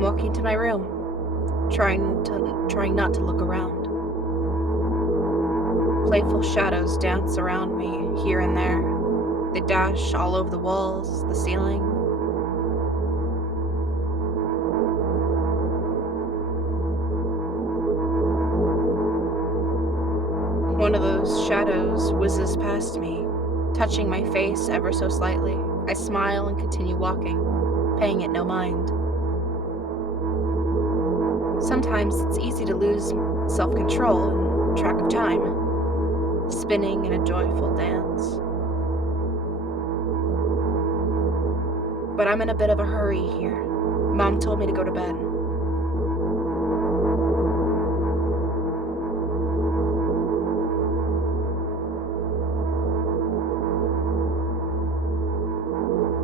I'm walking to my room, trying not to look around. Playful shadows dance around me here and there. They dash all over the walls, the ceiling. One of those shadows whizzes past me, touching my face ever so slightly. I smile and continue walking, paying it no mind. Sometimes it's easy to lose self-control and track of time, spinning in a joyful dance. But I'm in a bit of a hurry here. Mom told me to go to bed.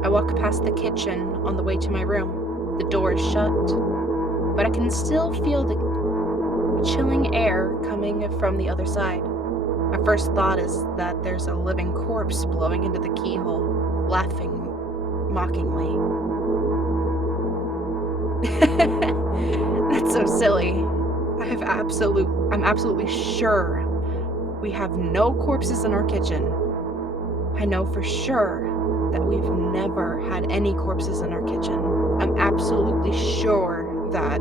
I walk past the kitchen on the way to my room. The door is shut, but I can still feel the chilling air coming from the other side. My first thought is that there's a living corpse blowing into the keyhole, laughing mockingly. That's so silly. I'm absolutely sure we have no corpses in our kitchen. I know for sure that we've never had any corpses in our kitchen. I'm absolutely sure that.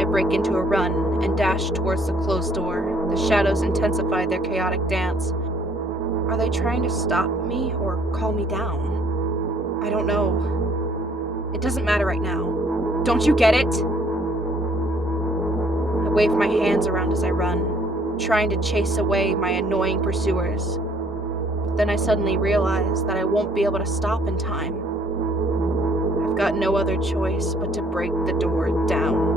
I break into a run and dash towards the closed door. The shadows intensify their chaotic dance. Are they trying to stop me or calm me down? I don't know. It doesn't matter right now. Don't you get it? I wave my hands around as I run, trying to chase away my annoying pursuers. But then I suddenly realize that I won't be able to stop in time. I've got no other choice but to break the door down.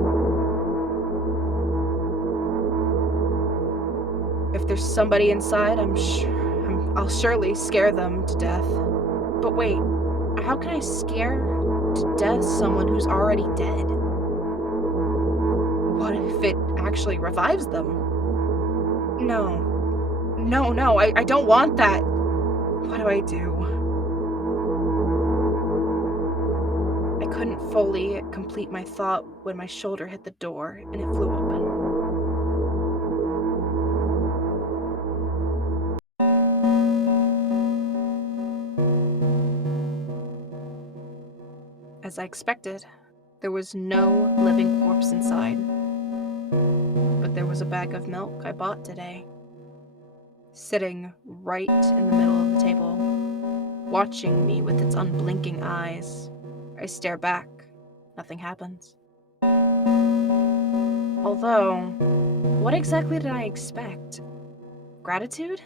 If there's somebody inside, I'll surely scare them to death. But wait, how can I scare to death someone who's already dead? What if it actually revives them? No, I don't want that. What do I do? I couldn't fully complete my thought when my shoulder hit the door and it flew open. As I expected, there was no living corpse inside. But there was a bag of milk I bought today, sitting right in the middle of the table, watching me with its unblinking eyes. I stare back. Nothing happens. Although, what exactly did I expect? Gratitude?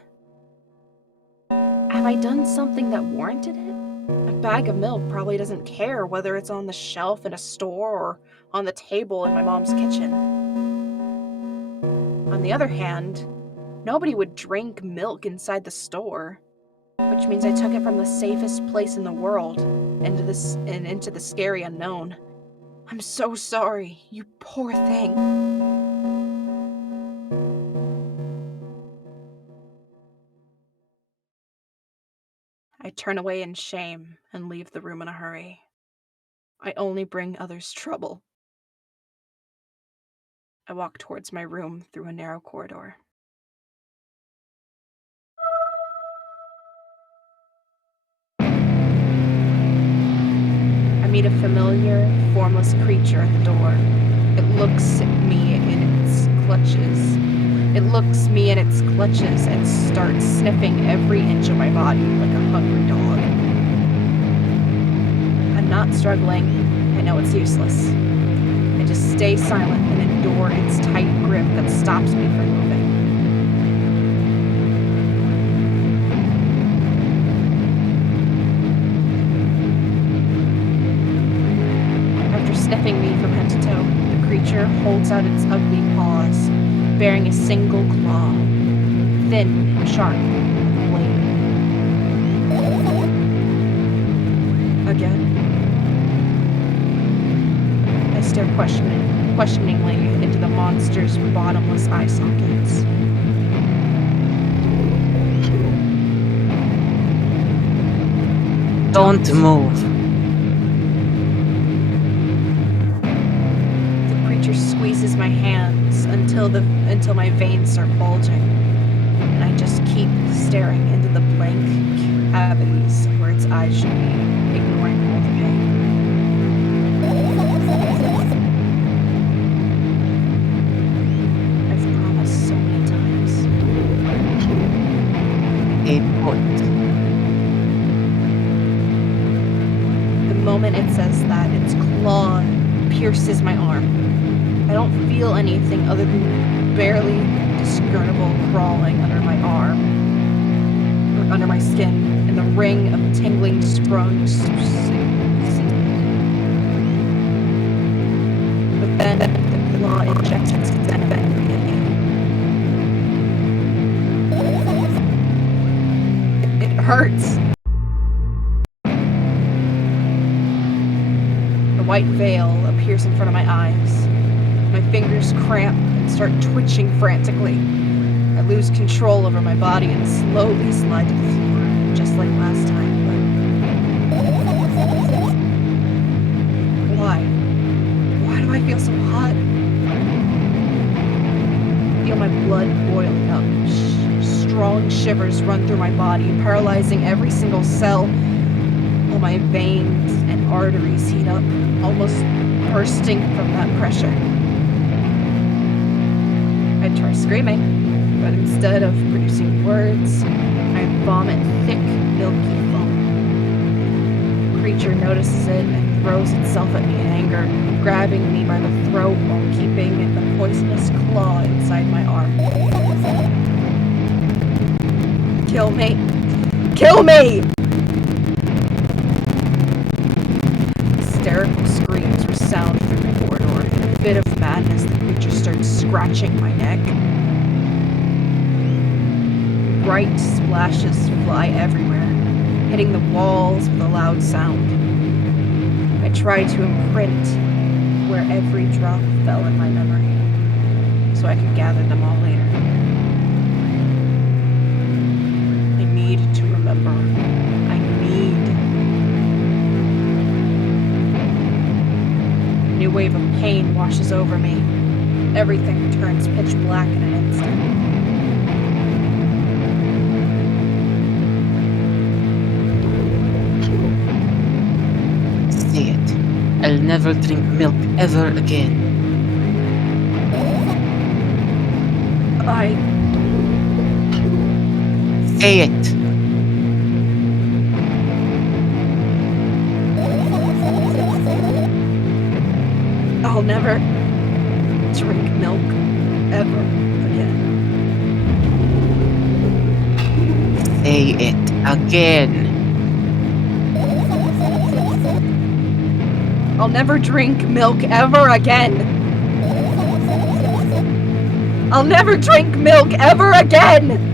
Have I done something that warranted it? A bag of milk probably doesn't care whether it's on the shelf in a store or on the table in my mom's kitchen. On the other hand, nobody would drink milk inside the store, which means I took it from the safest place in the world into the scary unknown. I'm so sorry, you poor thing. I turn away in shame and leave the room in a hurry. I only bring others trouble. I walk towards my room through a narrow corridor. I meet a familiar, formless creature at the door. It looks me in its clutches and starts sniffing every inch of my body like a hungry dog. I'm not struggling. I know it's useless. I just stay silent and endure its tight grip that stops me from moving. After sniffing me from head to toe, the creature holds out its ugly paws, bearing a single claw, thin and sharp like a blade. Again. I stare questioningly into the monster's bottomless eye sockets. Don't move. The creature squeezes my hands until my veins start bulging, and I just keep staring into the blank cavities where its eyes should be, ignoring all the pain. I've promised so many times. Stay put. The moment it says that, its claw pierces my arm. I don't feel anything other than barely discernible crawling under my arm, or under my skin, in the ring of tingling sprungs. But then the claw injects its venom in me. It hurts. The white veil appears in front of my eyes. My fingers cramp and start twitching frantically. I lose control over my body and slowly slide to the floor, just like last time, but why? Why do I feel so hot? I feel my blood boiling up. Strong shivers run through my body, paralyzing every single cell. All my veins and arteries heat up, almost bursting from that pressure. I try screaming, but instead of producing words, I vomit thick, milky foam. The creature notices it and throws itself at me in anger, grabbing me by the throat while keeping the poisonous claw inside my arm. Kill me! Kill me! Hysterical screams resound through the corridor. In a fit of madness, the creature starts scratching my neck. Bright splashes fly everywhere, hitting the walls with a loud sound. I try to imprint where every drop fell in my memory, so I could gather them all later. I need to remember. I need. A new wave of pain washes over me. Everything turns pitch black in an instant. Say it. I'll never drink milk ever again. Say it. I'll never drink milk ever again. Say it again. I'll never drink milk ever again. I'll never drink milk ever again.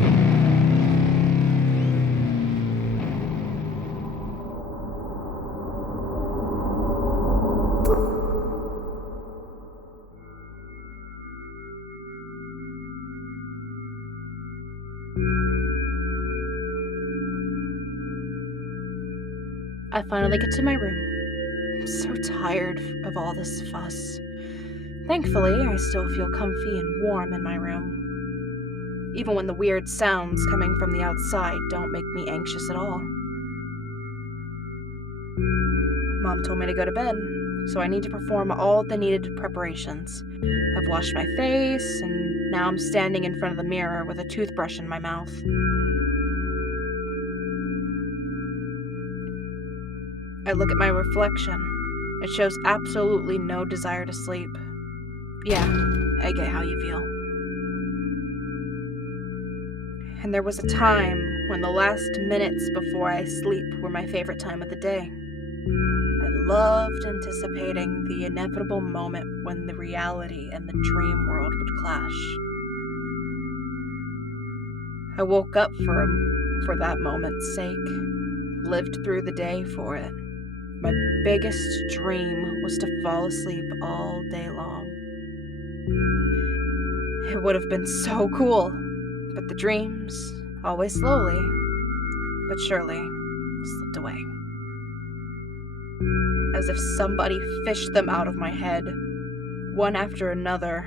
I finally get to my room. I'm so tired of all this fuss. Thankfully, I still feel comfy and warm in my room. Even when the weird sounds coming from the outside don't make me anxious at all. Mom told me to go to bed, so I need to perform all the needed preparations. I've washed my face, and now I'm standing in front of the mirror with a toothbrush in my mouth. I look at my reflection. It shows absolutely no desire to sleep. Yeah, I get how you feel. And there was a time when the last minutes before I sleep were my favorite time of the day. I loved anticipating the inevitable moment when the reality and the dream world would clash. I woke up for that moment's sake, lived through the day for it. My biggest dream was to fall asleep all day long. It would have been so cool, but the dreams, always slowly, but surely, slipped away. as if somebody fished them out of my head, one after another,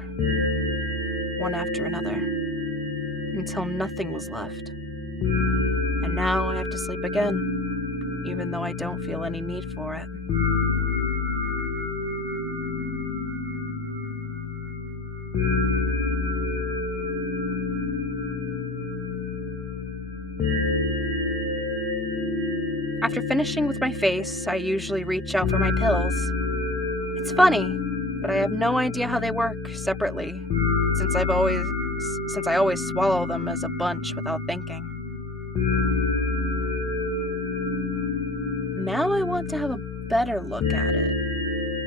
until nothing was left. And now I have to sleep again, even though I don't feel any need for it. After finishing with my face, I usually reach out for my pills. It's funny, but I have no idea how they work separately, since I always swallow them as a bunch without thinking. Now I want to have a better look at it,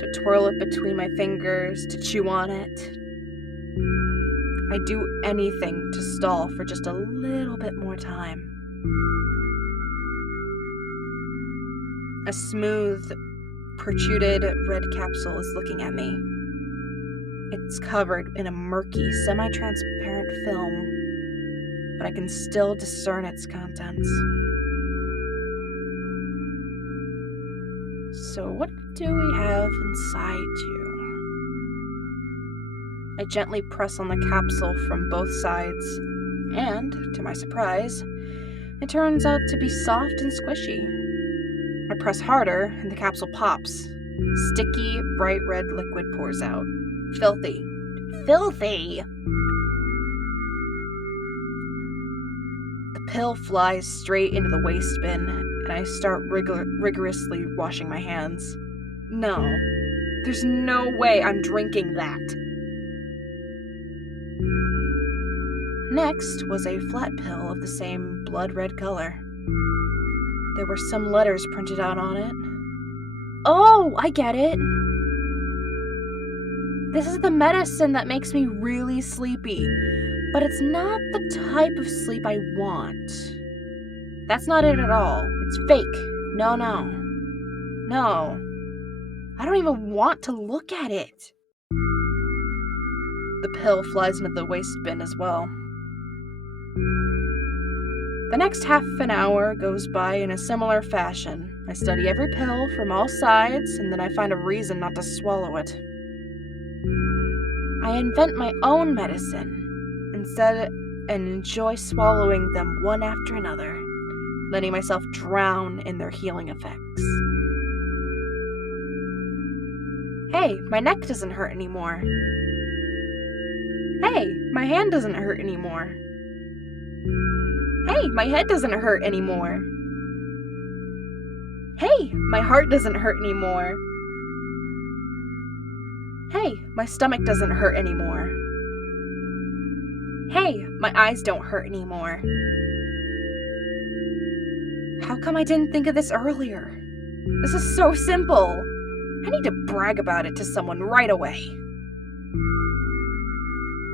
to twirl it between my fingers, to chew on it. I'd do anything to stall for just a little bit more time. A smooth, protruded red capsule is looking at me. It's covered in a murky, semi-transparent film, but I can still discern its contents. So what do we have inside you? I gently press on the capsule from both sides, and, to my surprise, it turns out to be soft and squishy. I press harder, and the capsule pops. Sticky, bright red liquid pours out. Filthy. Filthy! The pill flies straight into the waste bin, and I start rigorously washing my hands. No. There's no way I'm drinking that. Next was a flat pill of the same blood red color. There were some letters printed out on it. Oh, I get it. This is the medicine that makes me really sleepy, but it's not the type of sleep I want. That's not it at all. It's fake. No. No. I don't even want to look at it. The pill flies into the waste bin as well. The next half an hour goes by in a similar fashion. I study every pill from all sides, and then I find a reason not to swallow it. I invent my own medicine instead and enjoy swallowing them one after another, letting myself drown in their healing effects. Hey, my neck doesn't hurt anymore. Hey, my hand doesn't hurt anymore. Hey, my head doesn't hurt anymore. Hey, my heart doesn't hurt anymore. Hey, my stomach doesn't hurt anymore. Hey, my eyes don't hurt anymore. How come I didn't think of this earlier? This is so simple. I need to brag about it to someone right away.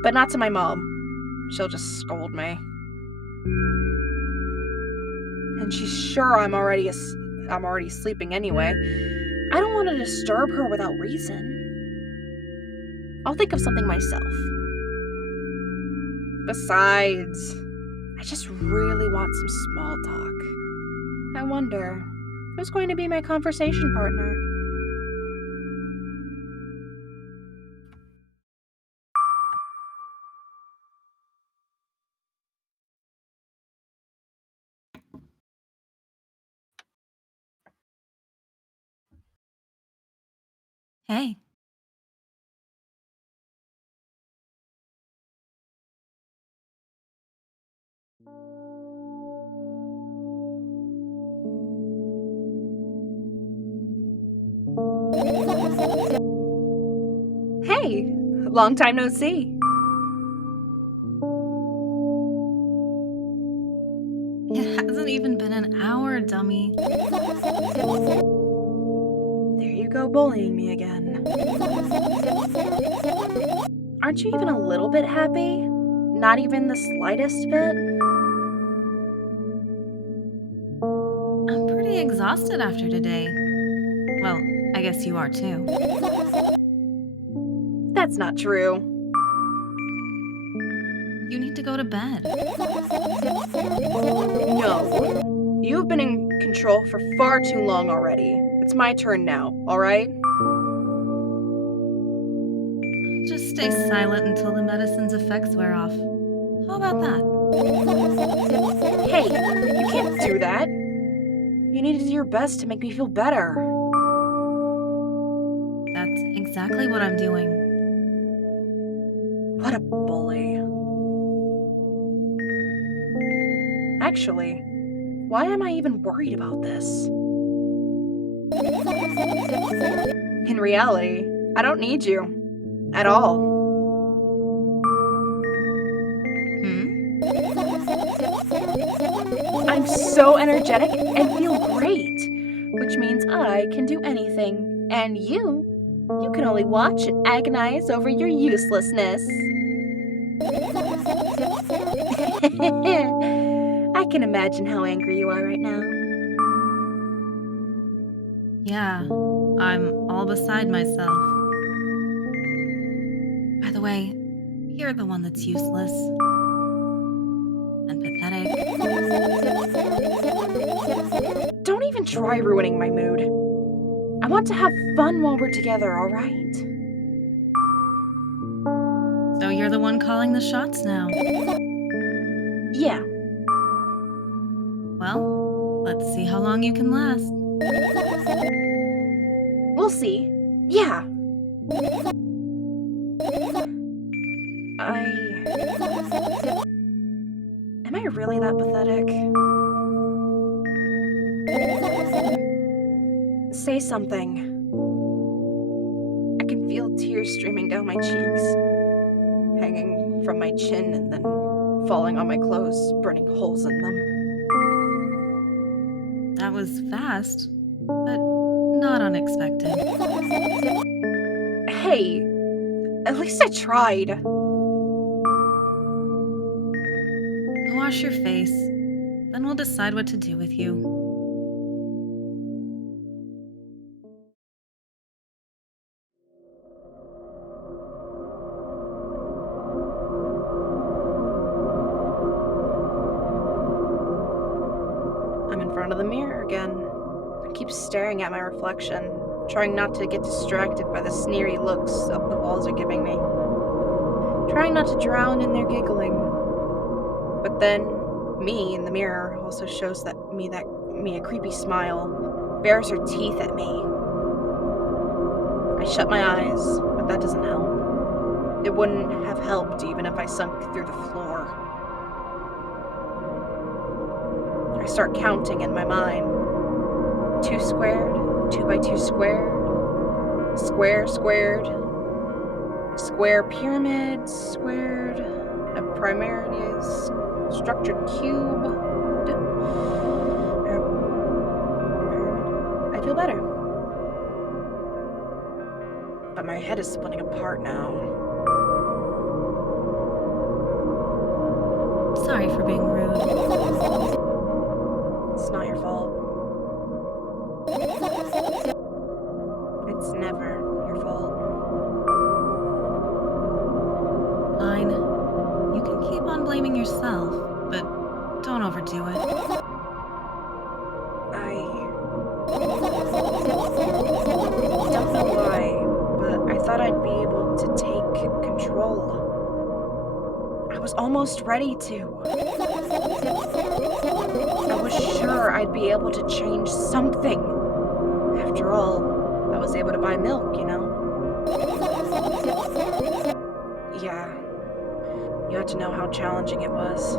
But not to my mom. She'll just scold me. And she's sure I'm already sleeping anyway. I don't want to disturb her without reason. I'll think of something myself. Besides, I just really want some small talk. I wonder, who's going to be my conversation partner? Hey. Hey, long time no see. It hasn't even been an hour, dummy. There you go, bullying me again. Aren't you even a little bit happy? Not even the slightest bit? I'm pretty exhausted after today. Well, I guess you are too. That's not true. You need to go to bed. No. You've been in control for far too long already. It's my turn now, alright? I'll just stay silent until the medicine's effects wear off. How about that? Hey, you can't do that. You need to do your best to make me feel better. That's exactly what I'm doing. What a bully. Actually, why am I even worried about this? In reality, I don't need you. At all. Hmm? I'm so energetic and feel great, which means I can do anything. And you can only watch and agonize over your uselessness. I can imagine how angry you are right now. Yeah, I'm all beside myself. By the way, you're the one that's useless and pathetic. Don't even try ruining my mood. I want to have fun while we're together, alright? So you're the one calling the shots now. Yeah, Well, let's see how long you can last. we'll see. Yeah. Am I really that pathetic? Say something. I can feel tears streaming down my cheeks, hanging from my chin and then falling on my clothes, burning holes in them. That was fast, but not unexpected. Hey, at least I tried. Go wash your face, then we'll decide what to do with you. I'm in front of the mirror again. I keep staring at my reflection, trying not to get distracted by the sneery looks up the walls are giving me. Trying not to drown in their giggling. But then, me in the mirror also shows me a creepy smile, bares her teeth at me. I shut my eyes, but that doesn't help. It wouldn't have helped even if I sunk through the floor. I start counting in my mind. 2 squared, 2 by 2 squared, square squared, square pyramid squared, a primarily structured cube. I feel better. But my head is splitting apart now. Sorry for being rude. It's not your fault. It's never your fault. Fine. You can keep on blaming yourself, but don't overdo it. I don't know why, but I thought I'd be able to take control. I was almost ready to. I was sure I'd be able to change something. After all, I was able to buy milk, you know? Yeah, you had to know how challenging it was.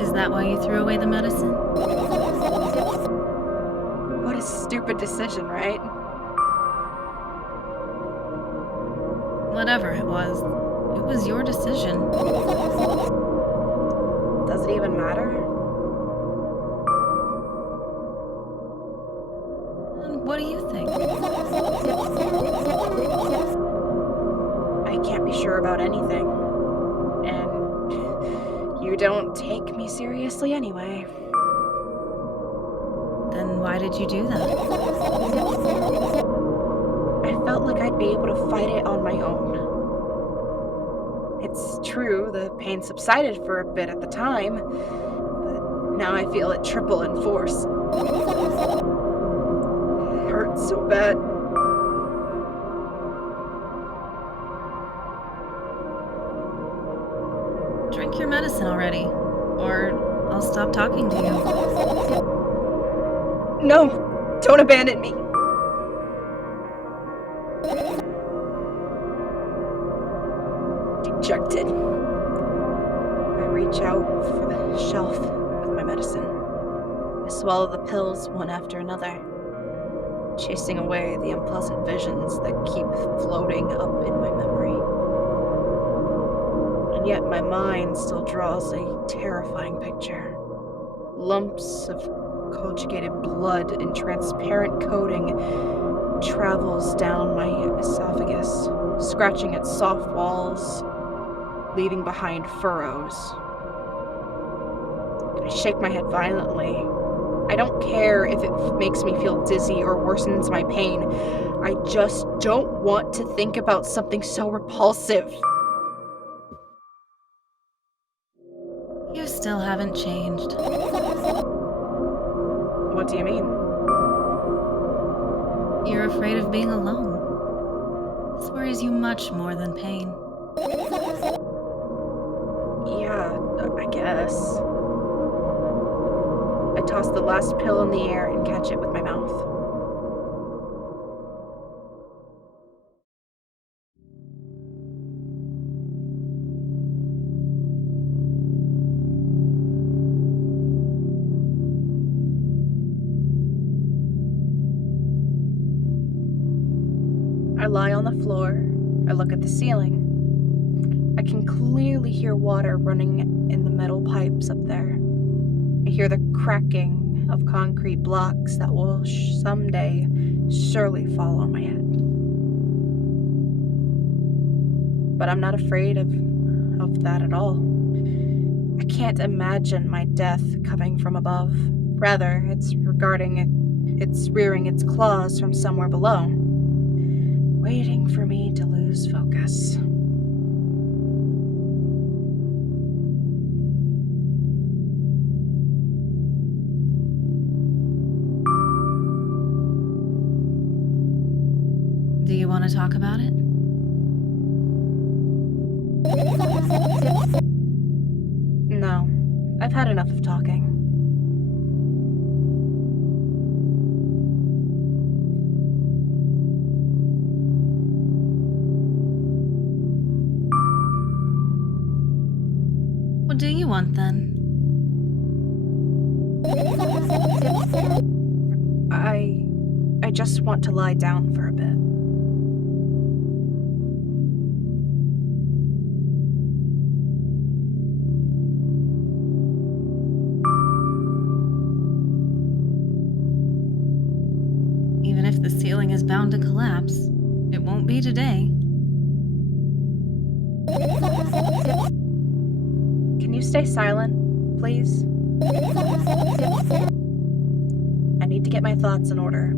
Is that why you threw away the medicine? What a stupid decision, right? Whatever it was your decision. Does it even matter? And what do you think? I can't be sure about anything. And you don't take me seriously anyway. Then why did you do that? I felt like I'd be able to fight it on my own. It's true, the pain subsided for a bit at the time, but now I feel it triple in force. It hurts so bad. Drink your medicine already, or I'll stop talking to you. No! Don't abandon me! Dejected. I reach out for the shelf with my medicine. I swallow the pills one after another, chasing away the unpleasant visions that keep floating up in my memory. And yet my mind still draws a terrifying picture. Lumps of conjugated blood in transparent coating travels down my esophagus, scratching at soft walls, leaving behind furrows. I shake my head violently. I don't care if it makes me feel dizzy or worsens my pain. I just don't want to think about something so repulsive. You still haven't changed. What do you mean? You're afraid of being alone. This worries you much more than pain. Yeah, I guess. I toss the last pill in the air and catch it with my mouth. I lie on the floor. I look at the ceiling. I can clearly hear water running in the metal pipes up there. I hear the cracking of concrete blocks that will someday surely fall on my head. But I'm not afraid of that at all. I can't imagine my death coming from above. Rather, it's rearing its claws from somewhere below, waiting for me to lose focus. Do you want to talk about it? No, I've had enough of talking. What do you want then? I just want to lie down for a bit. Even if the ceiling is bound to collapse, it won't be today. Can you stay silent, please? I need to get my thoughts in order.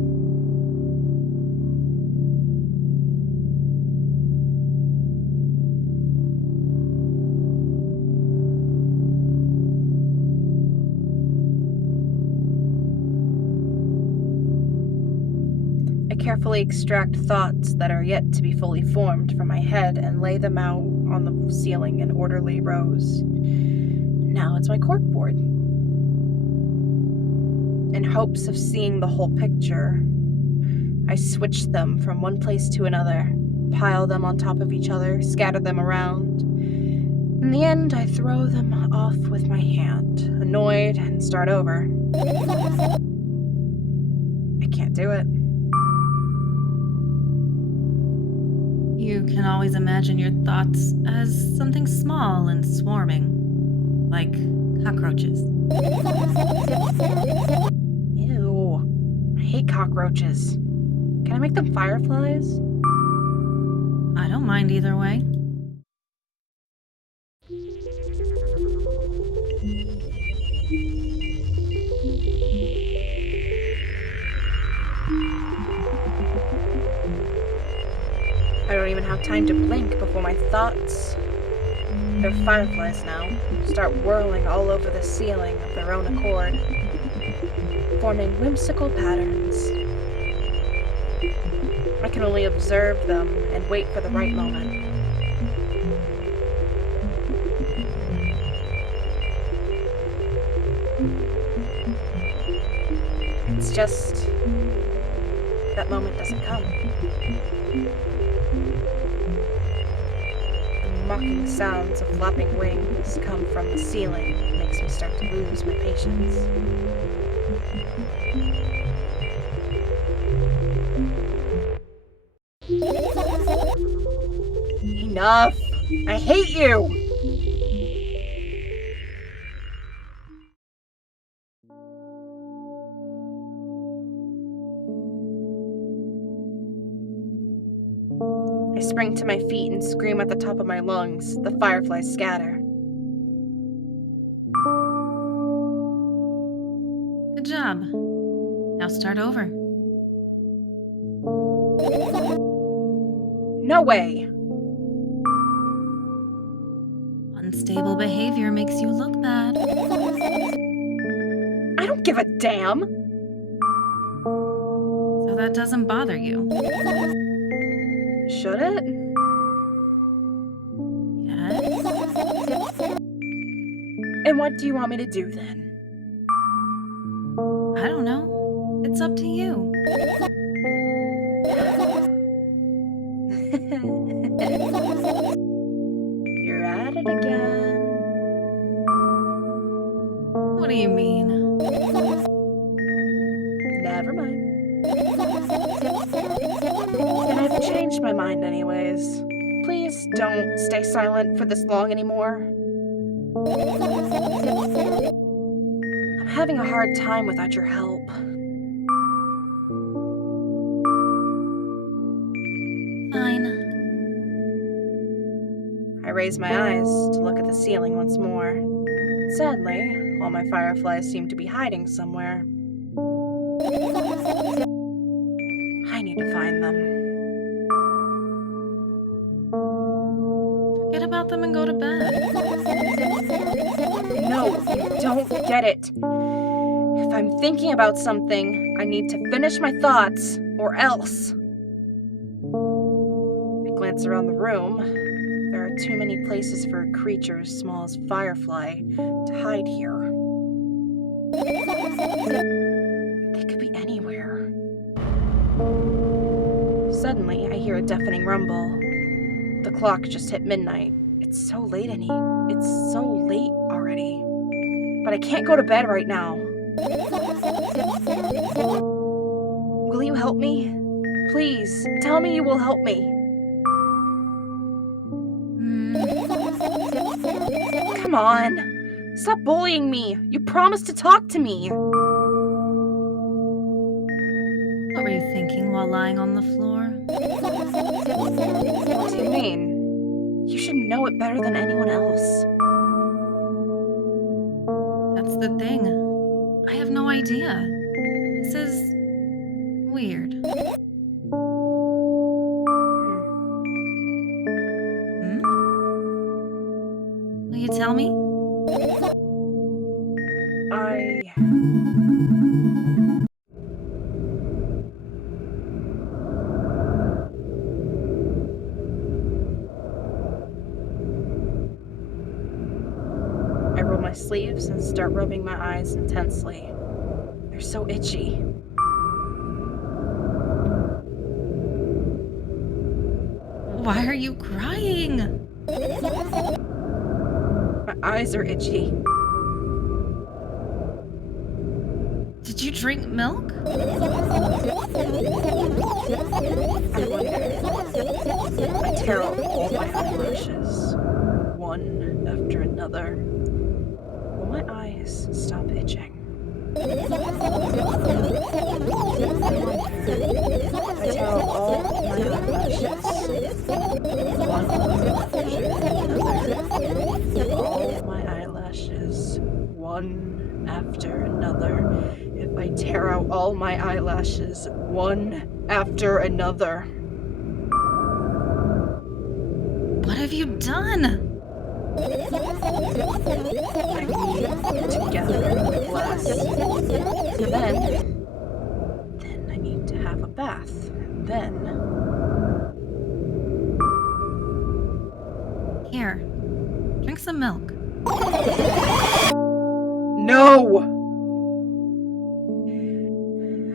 I carefully extract thoughts that are yet to be fully formed from my head and lay them out on the ceiling in orderly rows. Now it's my corkboard. In hopes of seeing the whole picture, I switch them from one place to another, pile them on top of each other, scatter them around. In the end, I throw them off with my hand, annoyed, and start over. I can't do it. You can always imagine your thoughts as something small and swarming, like cockroaches. Ew. I hate cockroaches. Can I make them fireflies? I don't mind either way. even have time to blink before my thoughts, they're fireflies now, start whirling all over the ceiling of their own accord, forming whimsical patterns. I can only observe them and wait for the right moment. It's just that moment doesn't come. The mocking sounds of flapping wings come from the ceiling. It makes me start to lose my patience. Enough! I hate you! I spring to my feet and scream at the top of my lungs. The fireflies scatter. Good job. Now start over. No way! Unstable behavior makes you look bad. I don't give a damn! So that doesn't bother you. Should it? Yes? And what do you want me to do then? I don't know. It's up to you. You're at it again. What do you mean? Never mind. And I've changed my mind anyways. Please don't stay silent for this long anymore. I'm having a hard time without your help. Fine. I raise my eyes to look at the ceiling once more. Sadly, all my fireflies seem to be hiding somewhere. I need to find them. Forget about them and go to bed. No, you don't get it. If I'm thinking about something, I need to finish my thoughts, or else. I glance around the room. There are too many places for a creature as small as Firefly to hide here. They could be anywhere. Suddenly, I hear a deafening rumble. The clock just hit midnight. It's so late already. But I can't go to bed right now. Will you help me? Please, tell me you will help me. Come on. Stop bullying me. You promised to talk to me. What were you thinking while lying on the floor? What do you mean? You should know it better than anyone else. That's the thing. I have no idea. This is weird. Hmm? Will you tell me? I roll my sleeves and start rubbing my eyes intensely. They're so itchy. Why are you crying? My eyes are itchy. Did you drink milk? I wonder. I tear out all my eyelashes, one after another. Will my eyes stop itching? I tear out all my eyelashes, one after another. All my eyelashes, one after another. If I tear out all my eyelashes, one after another. have you done? I need to gather the glass. Then I need to have a bath. Then Here, drink some milk. no!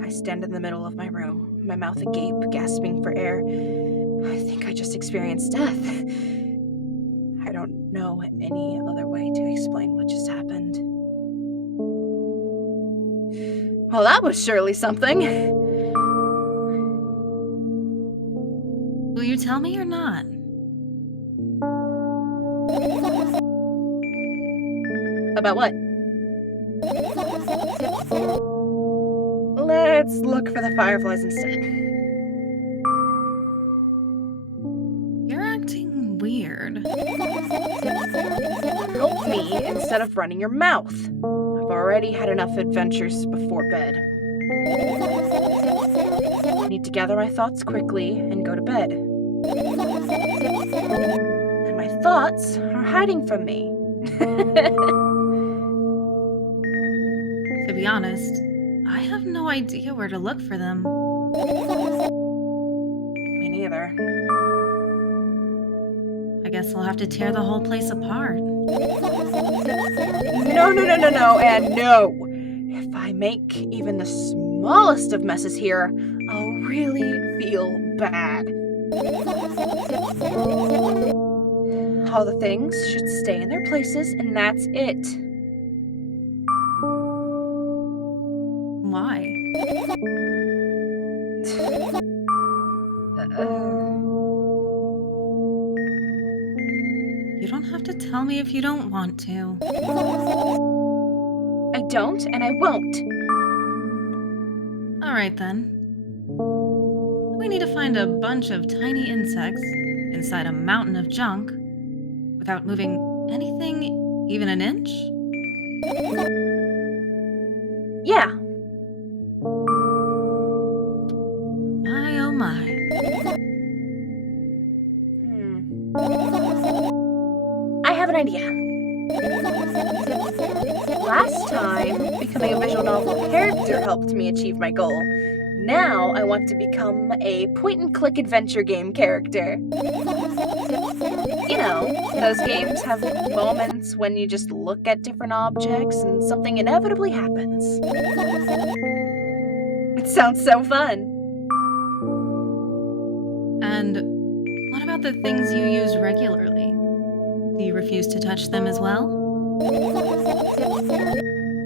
I stand in the middle of my room, my mouth agape, gasping for air. I think I just experienced death. I don't know any other way to explain what just happened. Well, that was surely something. Will you tell me or not? About what? Let's look for the fireflies instead. You're acting weird. Help me instead of running your mouth. I've already had enough adventures before bed. I need to gather my thoughts quickly and go to bed. And my thoughts are hiding from me. To be honest, I have no idea where to look for them. Me neither. I guess we'll have to tear the whole place apart. No, and no! If I make even the smallest of messes here, I'll really feel bad. All the things should stay in their places, and that's it. Why? You don't have to tell me if you don't want to. I don't, and I won't. Alright then. We need to find a bunch of tiny insects inside a mountain of junk without moving anything even an inch? Yeah. My oh my. I have an idea. Last time, becoming a visual novel character helped me achieve my goal. Now, I want to become a point-and-click adventure game character. You know, those games have moments when you just look at different objects and something inevitably happens. It sounds so fun. And what about the things you use regularly? Do you refuse to touch them as well?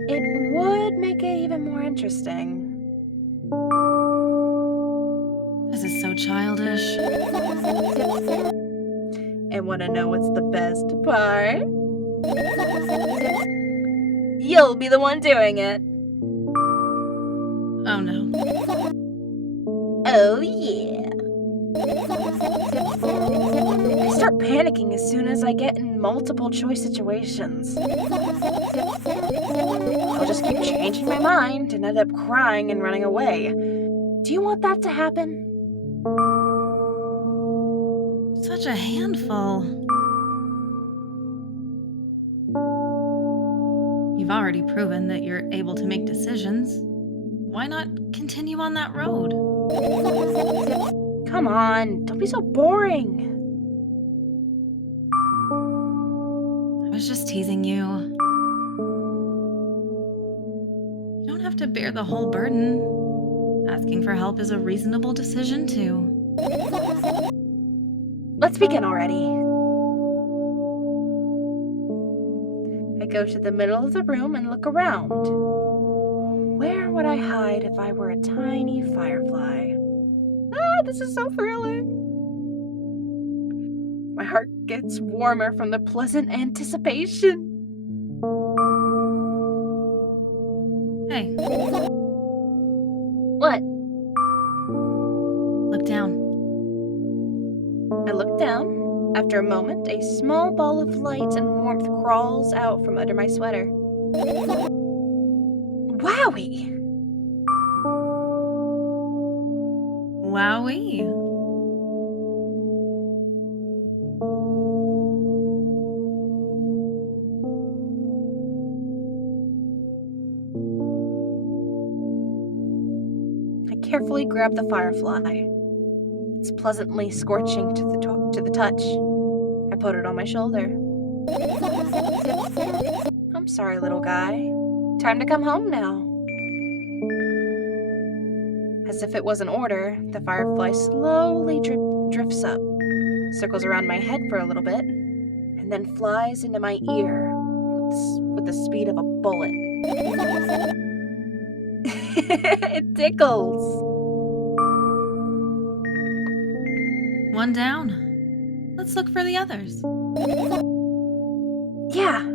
It would make it even more interesting. This is so childish. And want to know what's the best part? You'll be the one doing it. Oh no. Oh, yeah. I start panicking as soon as I get in multiple choice situations. I'll just keep changing my mind and end up crying and running away. Do you want that to happen? Such a handful. You've already proven that you're able to make decisions. Why not continue on that road? Come on, don't be so boring. I was just teasing you. You don't have to bear the whole burden. Asking for help is a reasonable decision, too. Let's begin already. I go to the middle of the room and look around. Where would I hide if I were a tiny firefly? Ah, this is so thrilling. My heart gets warmer from the pleasant anticipation. Hey, What? look down. I look down. After a moment, a small ball of light and warmth crawls out from under my sweater. Wowie! Wowee. carefully grab the firefly. It's pleasantly scorching to the touch. I put it on my shoulder. I'm sorry, little guy. Time to come home now. As if it was an order, the firefly slowly drifts up, circles around my head for a little bit, and then flies into my ear with the speed of a bullet. It tickles. One down. Let's look for the others. Yeah.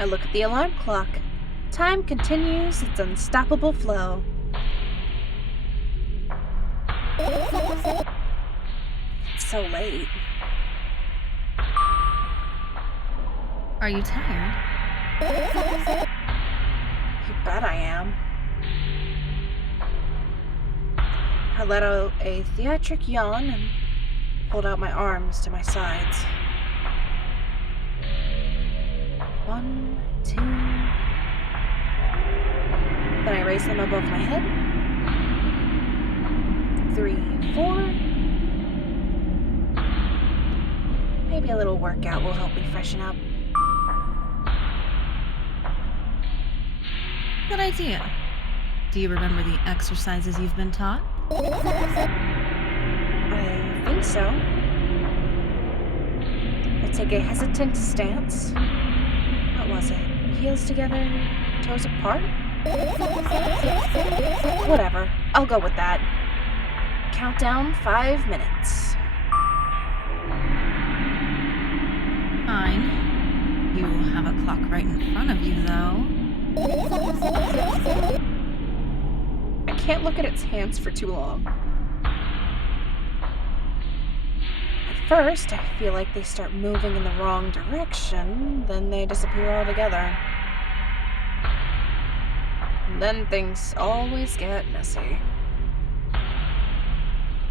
I look at the alarm clock. Time continues its unstoppable flow. It's so late. Are you tired? You bet I am. I let out a theatric yawn and pulled out my arms to my sides. 1, 2. Then I raise them above my head. 3, 4. Maybe a little workout will help me freshen up. Good idea. Do you remember the exercises you've been taught? I think so. I take a hesitant stance. What was it? Heels together, toes apart? Whatever. I'll go with that. Countdown 5 minutes. Fine. You have a clock right in front of you, though. I can't look at its hands for too long. At first, I feel like they start moving in the wrong direction, then they disappear altogether. And then things always get messy.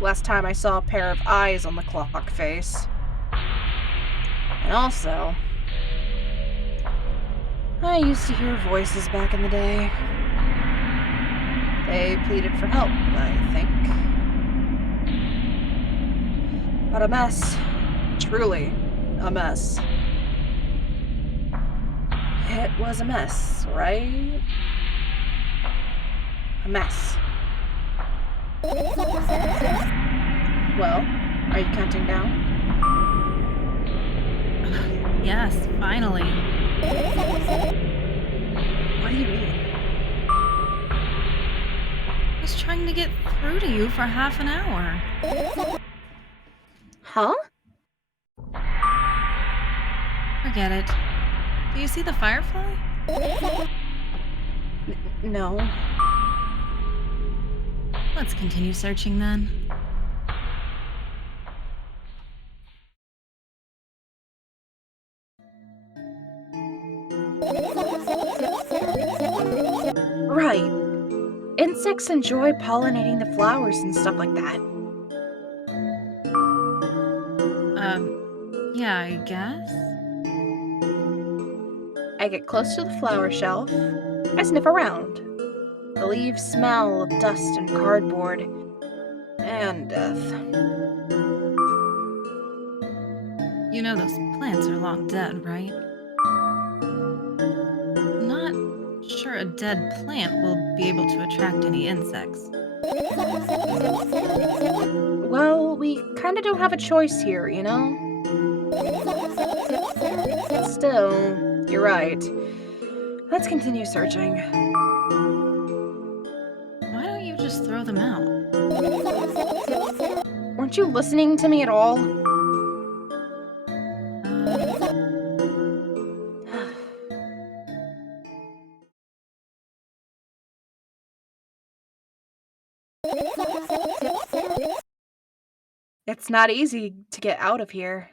Last time I saw a pair of eyes on the clock face. And also, I used to hear voices back in the day. They pleaded for help, I think. But a mess. Truly, a mess. It was a mess, right? A mess. Well, are you counting down? Yes, finally. What do you mean? I was trying to get through to you for half an hour. Huh? Forget it. Do you see the firefly? No. Let's continue searching then. Right. Insects enjoy pollinating the flowers and stuff like that. Yeah, I guess. I get close to the flower shelf. I sniff around. The leaves smell of dust and cardboard. And death. You know those plants are long dead, right? Not sure a dead plant will be able to attract any insects. Well, we kinda don't have a choice here, you know? Still, you're right. Let's continue searching. Why don't you just throw them out? Weren't you listening to me at all? Uh, It's not easy to get out of here.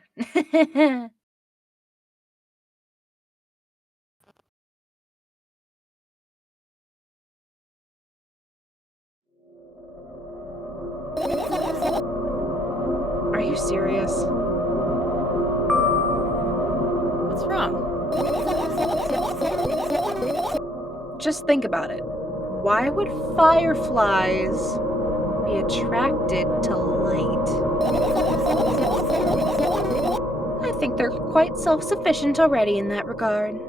you serious? What's wrong? Just think about it. Why would fireflies be attracted to light? I think they're quite self-sufficient already in that regard.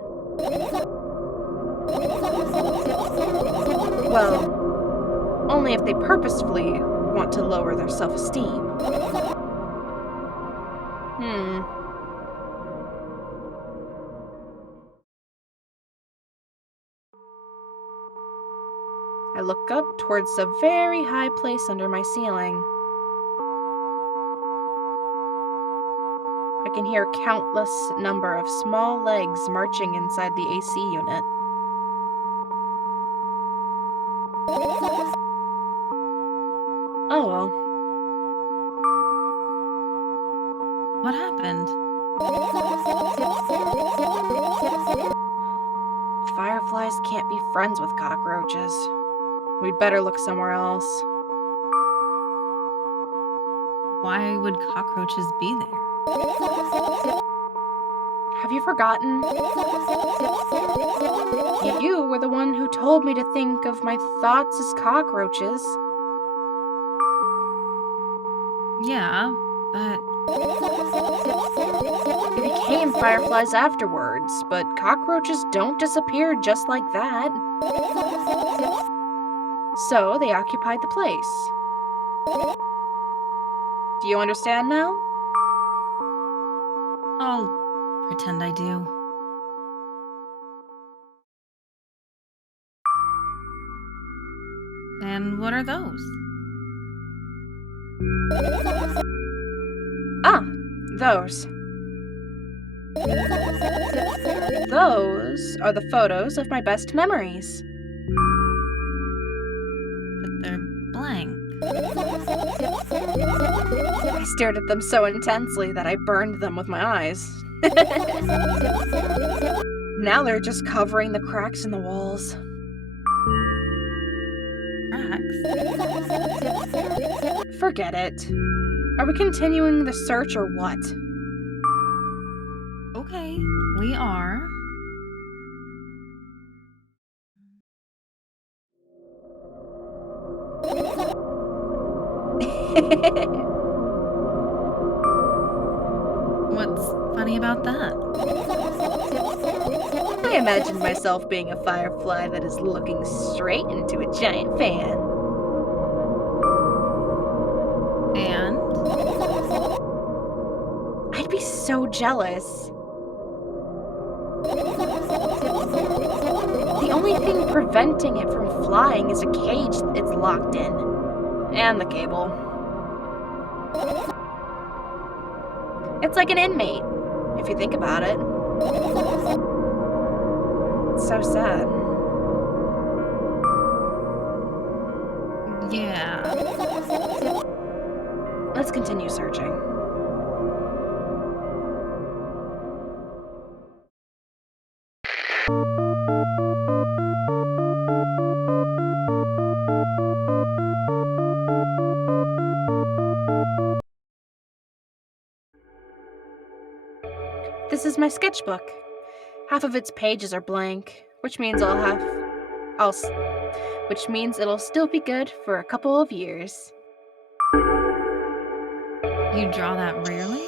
Well, only if they purposefully want to lower their self-esteem. I look up towards a very high place under my ceiling. I can hear a countless number of small legs marching inside the AC unit. Oh well. What happened? Fireflies can't be friends with cockroaches. We'd better look somewhere else. Why would cockroaches be there? Have you forgotten? You were the one who told me to think of my thoughts as cockroaches. Yeah, but They became fireflies afterwards, but cockroaches don't disappear just like that. So they occupied the place. Do you understand now? I'll pretend I do. And what are those? Ah, those. Those are the photos of my best memories. But they're blank. I stared at them so intensely that I burned them with my eyes. Now they're just covering the cracks in the walls. Cracks? Forget it. Are we continuing the search or what? Okay, we are. What's funny about that? I imagined myself being a firefly that is looking straight into a giant fan. And I'd be so jealous. The only thing preventing it from flying is a cage it's locked in. And the cable. It's like an inmate, if you think about it. It's so sad. yeah. Let's continue searching. This is my sketchbook. Half of its pages are blank, which means which means it'll still be good for a couple of years. You draw that rarely?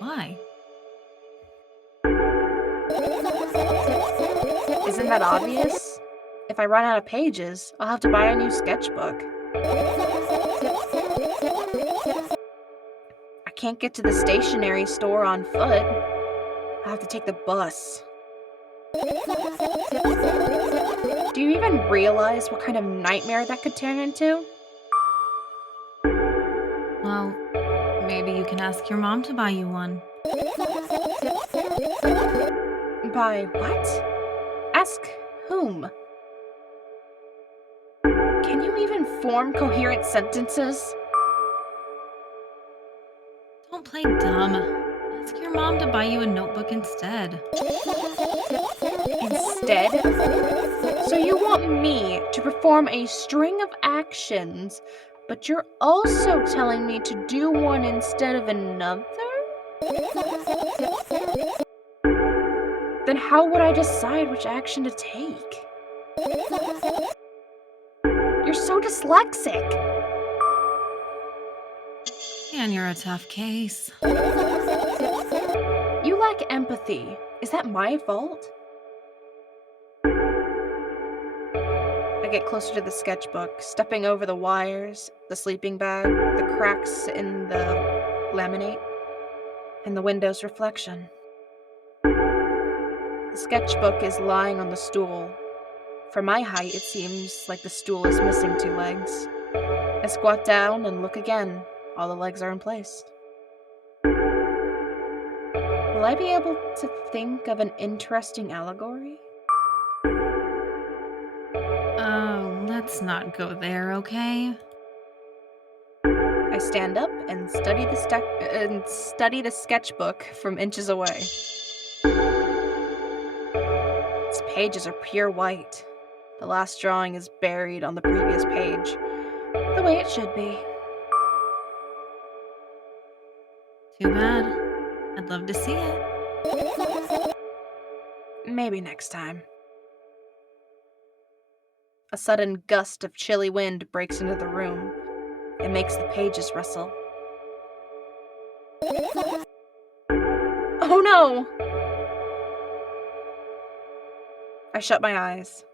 Why? Isn't that obvious? If I run out of pages, I'll have to buy a new sketchbook. I can't get to the stationery store on foot. I have to take the bus. Do you even realize what kind of nightmare that could turn into? Well, maybe you can ask your mom to buy you one. By what? Ask whom? Can you even form coherent sentences? Don't play dumb. Ask your mom to buy you a notebook instead. Instead? So you want me to perform a string of actions But you're also telling me to do one instead of another? Then how would I decide which action to take? You're so dyslexic. And you're a tough case. You lack empathy. Is that my fault? I get closer to the sketchbook, stepping over the wires, the sleeping bag, the cracks in the laminate, and the window's reflection. The sketchbook is lying on the stool. From my height, it seems like the stool is missing 2 legs. I squat down and look again. All the legs are in place. Will I be able to think of an interesting allegory? Oh, let's not go there, okay? I stand up and study the sketchbook from inches away. Its pages are pure white. The last drawing is buried on the previous page, the way it should be. Too bad. I'd love to see it. Maybe next time. A sudden gust of chilly wind breaks into the room. It makes the pages rustle. Oh no! I shut my eyes.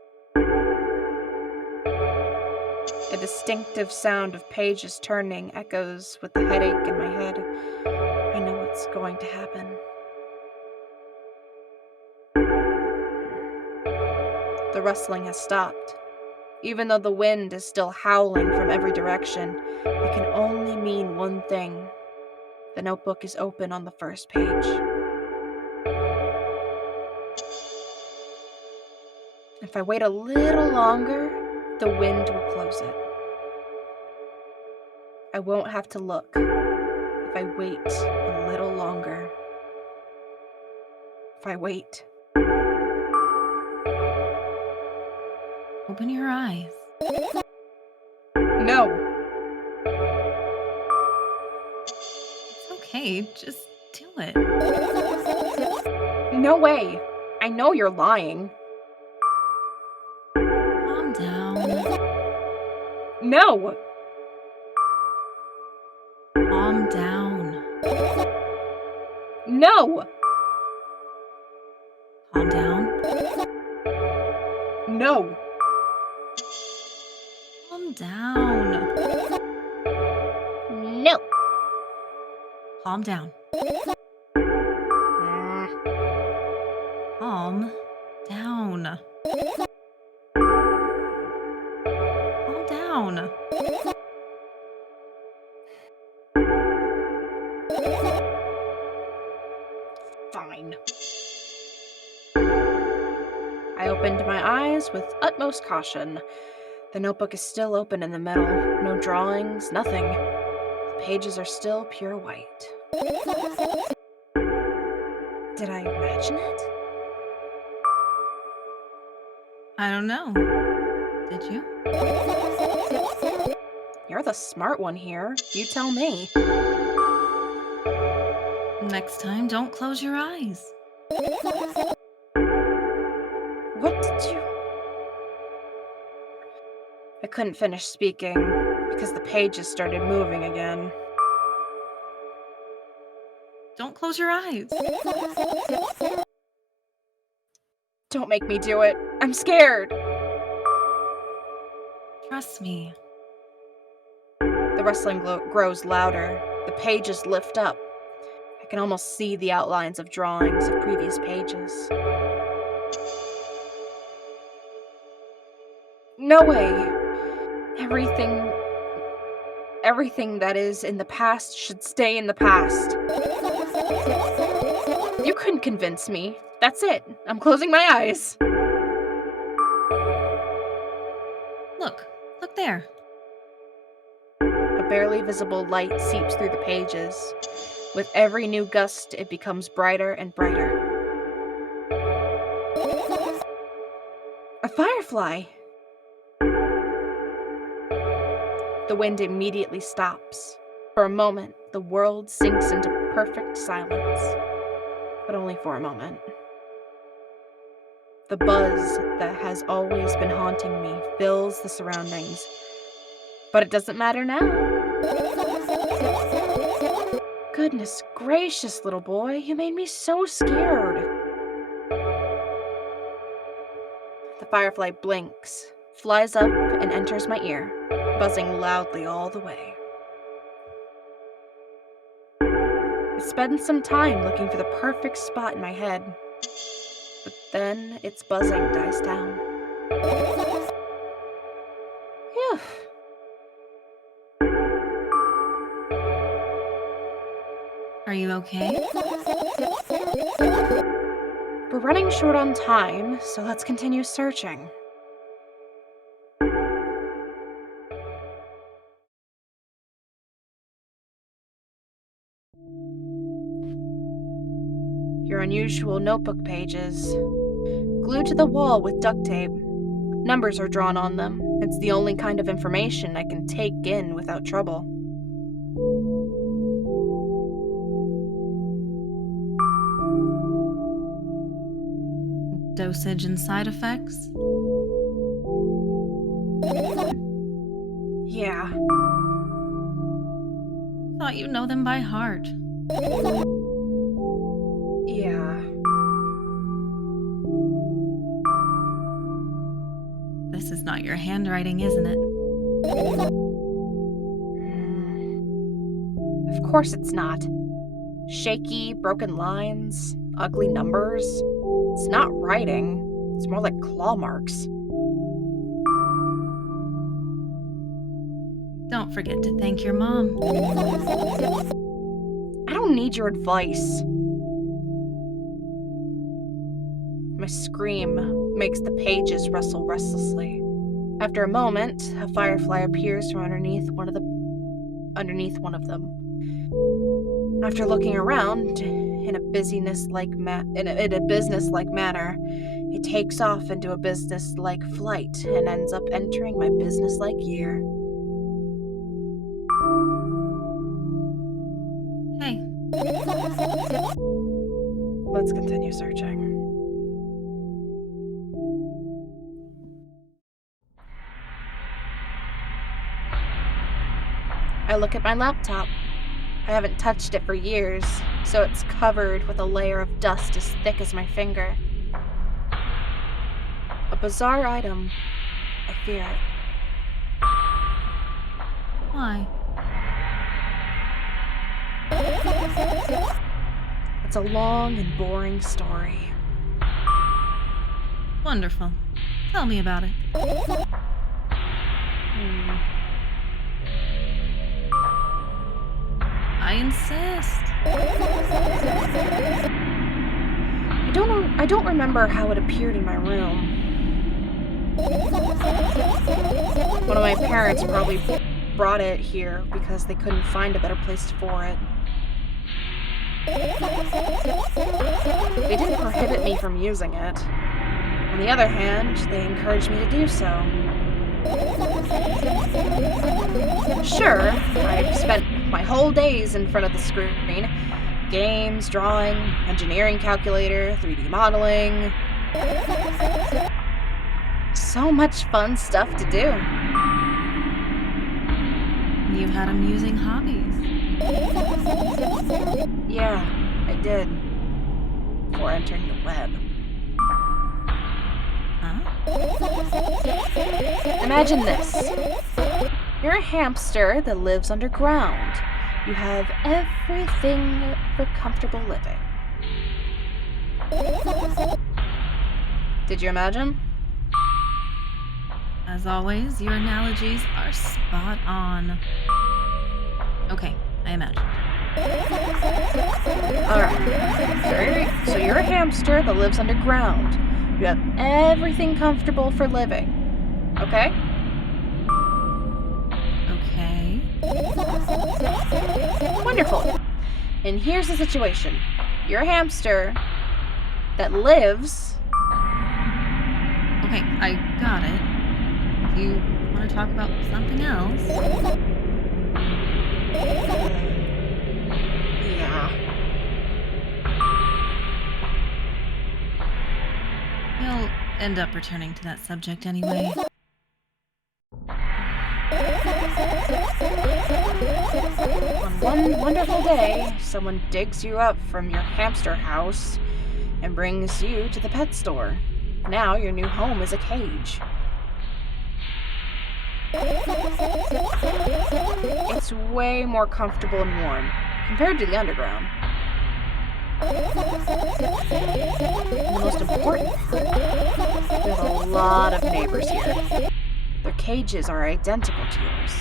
A distinctive sound of pages turning echoes with the headache in my head. I know what's going to happen. The rustling has stopped. Even though the wind is still howling from every direction, it can only mean one thing. The notebook is open on the first page. If I wait a little longer, the wind will close it. I won't have to look if I wait a little longer. If I wait. Open your eyes. No! It's okay, just do it. No way! I know you're lying. Calm down. No! Calm down. No! Calm down. No! Calm down. No! Calm down. Calm down. Calm down. Fine. I opened my eyes with utmost caution. The notebook is still open in the middle. No drawings, nothing. The pages are still pure white. Did I imagine it? I don't know. Did you? You're the smart one here. You tell me. Next time, don't close your eyes. What did you... I couldn't finish speaking because the pages started moving again. Don't close your eyes. Don't make me do it. I'm scared. Trust me. The rustling grows louder. The pages lift up. I can almost see the outlines of drawings of previous pages. No way! Everything that is in the past should stay in the past. You couldn't convince me. That's it. I'm closing my eyes. Look there. A barely visible light seeps through the pages. With every new gust, it becomes brighter and brighter. A firefly! The The wind immediately stops. For a moment, the world sinks into perfect silence. But only for a moment. The buzz that has always been haunting me fills the surroundings. But it doesn't matter now. Goodness gracious, little boy, you made me so scared. The firefly blinks, flies up, and enters my ear, buzzing loudly all the way. I spend some time looking for the perfect spot in my head, but then its buzzing dies down. Phew. Are you okay? We're running short on time, so let's continue searching. Your unusual notebook pages, glued to the wall with duct tape. Numbers are drawn on them. It's the only kind of information I can take in without trouble. Dosage and side effects? Yeah, Thought you know them by heart. yeah. This is not your handwriting, isn't it? Of course it's not. Shaky, broken lines, ugly numbers. It's not writing. It's more like claw marks. Don't forget to thank your mom. I don't need your advice. My scream makes the pages rustle restlessly. After a moment, a firefly appears from underneath one of them. After looking around in a businesslike manner, it takes off into a businesslike flight and ends up entering my businesslike year. Hey, Let's continue searching. I look at my laptop. I haven't touched it for years, so it's covered with a layer of dust as thick as my finger. A bizarre item. I fear it. why? It's a long and boring story. Wonderful. Tell me about it. I insist. I don't remember how it appeared in my room. One of my parents probably brought it here because they couldn't find a better place for it. They didn't prohibit me from using it. On the other hand, they encouraged me to do so. Sure, I've spent my whole days in front of the screen. Games, drawing, engineering calculator, 3D modeling. So much fun stuff to do. You had amusing hobbies. Yeah, I did. Before entering the web. Huh? Imagine this. You're a hamster that lives underground. You have everything for comfortable living. Did you imagine? As always, your analogies are spot on. Okay, I imagined. Alright. So you're a hamster that lives underground. You have everything comfortable for living. Okay? Okay. Wonderful. And here's the situation. You're a hamster that lives... Okay, I got it. You want want to talk about something else, Yeah. we'll end up returning to that subject anyway. On one wonderful day, someone digs you up from your hamster house and brings you to the pet store. Now your new home is a cage. It's way more comfortable and warm compared to the underground. And the most important part, we have a lot of neighbors here. Their cages are identical to yours,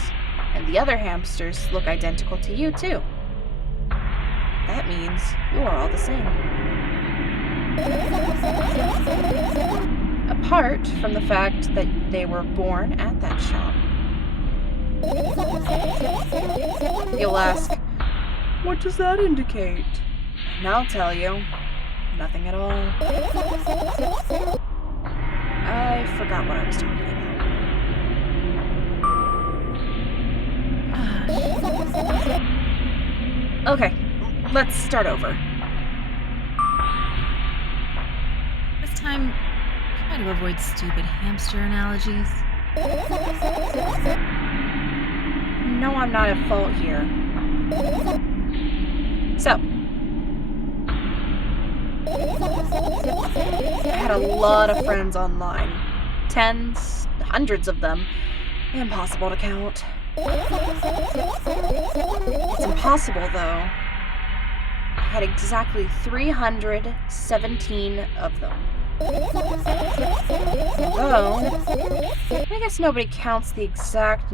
and the other hamsters look identical to you too. That means you are all the same. Apart from the fact that they were born at that shop. You'll ask, what does that indicate? And I'll tell you, nothing at all. I forgot what I was talking about. Okay, let's start over. This time, try to avoid stupid hamster analogies. No, I'm not at fault here. So, I had a lot of friends online. Tens, hundreds of them. Impossible to count. It's impossible, though. I had exactly 317 of them. Although, I guess nobody counts the exact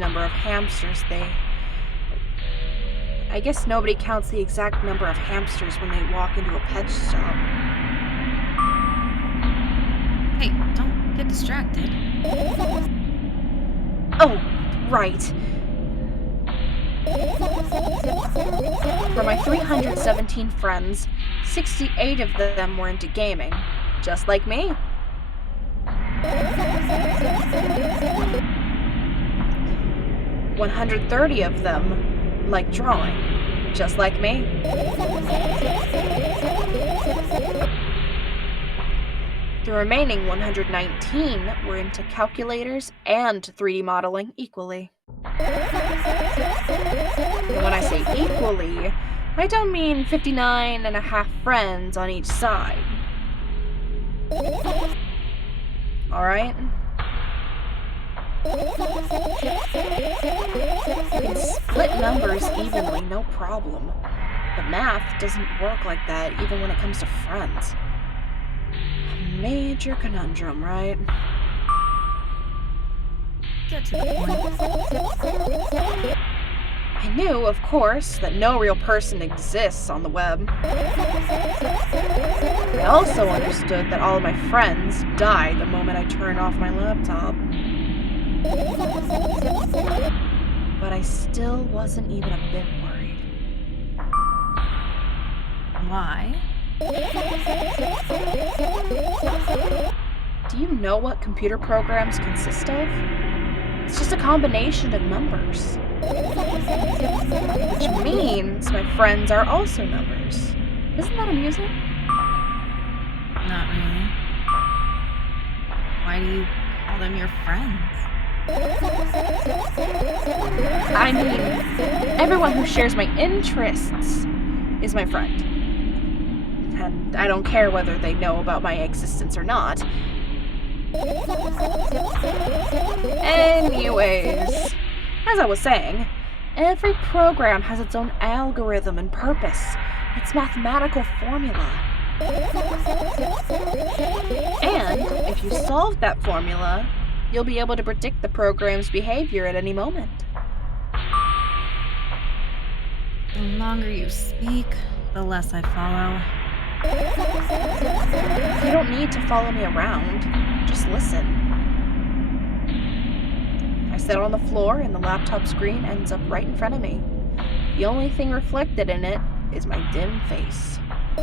number of hamsters when they walk into a pet shop. Hey, don't get distracted. Oh, right. For my 317 friends, 68 of them were into gaming, just like me. 130 of them like drawing, just like me. The remaining 119 were into calculators and 3D modeling equally. And when I say equally, I don't mean 59 and a half friends on each side. Alright? You can split numbers evenly, no problem. But math doesn't work like that even when it comes to friends. Major conundrum, right? Get to the point. I knew, of course, that no real person exists on the web. I also understood that all of my friends die the moment I turn off my laptop. But I still wasn't even a bit worried. Why? Do you know what computer programs consist of? It's just a combination of numbers. Which means my friends are also numbers. Isn't that amusing? Not really. Why do you call them your friends? I mean, everyone who shares my interests is my friend. And I don't care whether they know about my existence or not. Anyways, as I was saying, every program has its own algorithm and purpose, its mathematical formula. And if you solve that formula, you'll be able to predict the program's behavior at any moment. The longer you speak, the less I follow. You don't need to follow me around. Just listen. I sit on the floor and the laptop screen ends up right in front of me. The only thing reflected in it is my dim face. A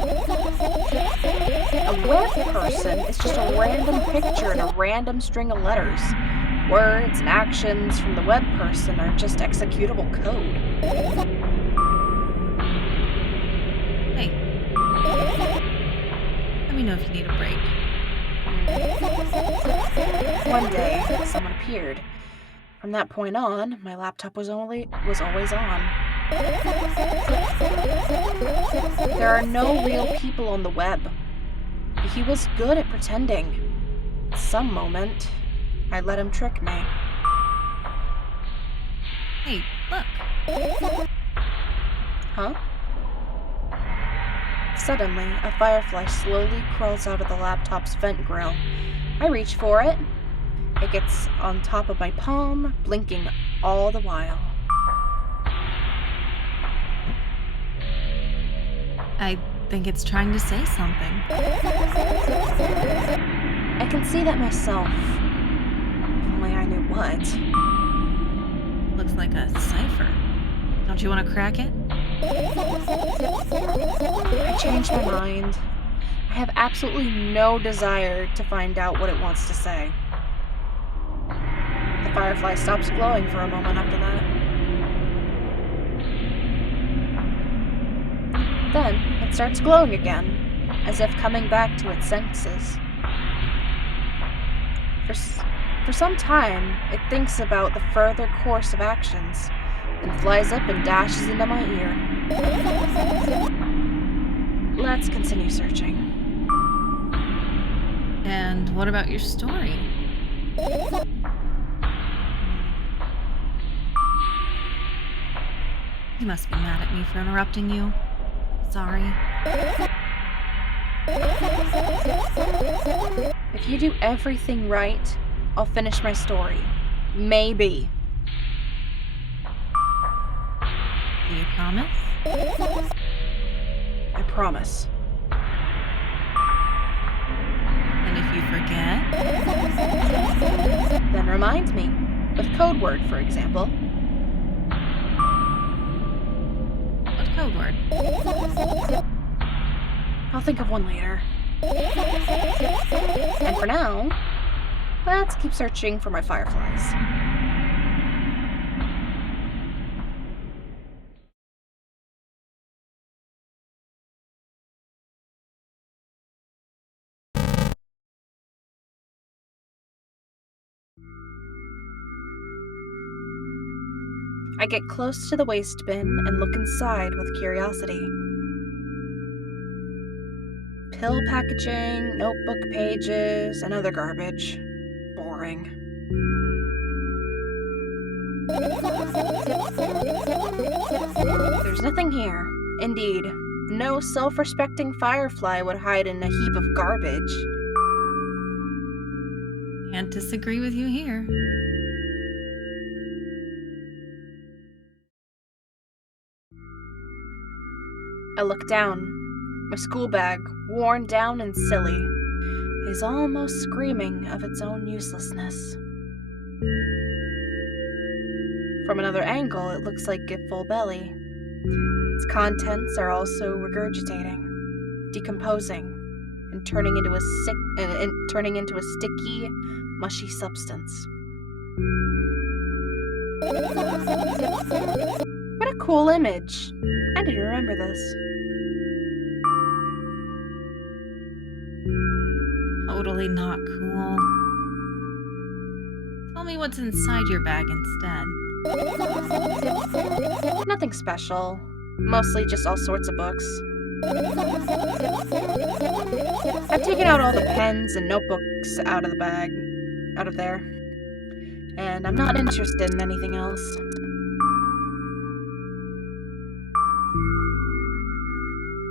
web person is just a random picture and a random string of letters, words and actions from the web person are just executable code. Hey, let me know if you need a break. One day, someone appeared. From that point on, my laptop was always on. There are no real people on the web. He was good at pretending. At some moment, I let him trick me. Hey, look. Huh? Suddenly, a firefly slowly crawls out of the laptop's vent grill. I reach for it. It gets on top of my palm, blinking all the while. I think it's trying to say something. I can see that myself. If only I knew what. Looks like a cipher. Don't you want to crack it? I changed my mind. I have absolutely no desire to find out what it wants to say. The firefly stops glowing for a moment after that. Then it starts glowing again, as if coming back to its senses. For some time, it thinks about the further course of actions, then flies up and dashes into my ear. Let's continue searching. And what about your story? You must be mad at me for interrupting you. I'm sorry. If you do everything right, I'll finish my story. Maybe. Do you promise? I promise. And if you forget? Then remind me. With code word, for example. What code word? I'll think of one later. And for now, let's keep searching for my fireflies. I get close to the waste bin and look inside with curiosity. Pill packaging, notebook pages, and other garbage. Boring. There's nothing here. Indeed, no self-respecting firefly would hide in a heap of garbage. Can't disagree with you here. I look down. My school bag, worn down and silly, is almost screaming of its own uselessness. From another angle, it looks like a full belly. Its contents are also regurgitating, decomposing, and turning into a sticky, mushy substance. What a cool image! I need to remember this. Totally not cool. Tell me what's inside your bag instead. Nothing special. Mostly just all sorts of books. I've taken out all the pens and notebooks out of there, and I'm not interested in anything else.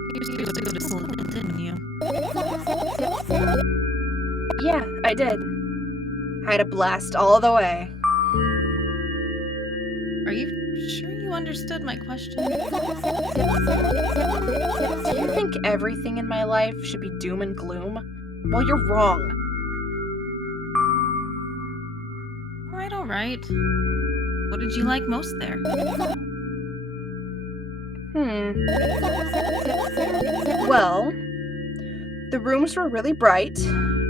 You used to go to school, didn't you? Yeah, I did. I had a blast all the way. Are you sure you understood my question? Do you think everything in my life should be doom and gloom? Well, you're wrong. All right. What did you like most there? Well, the rooms were really bright,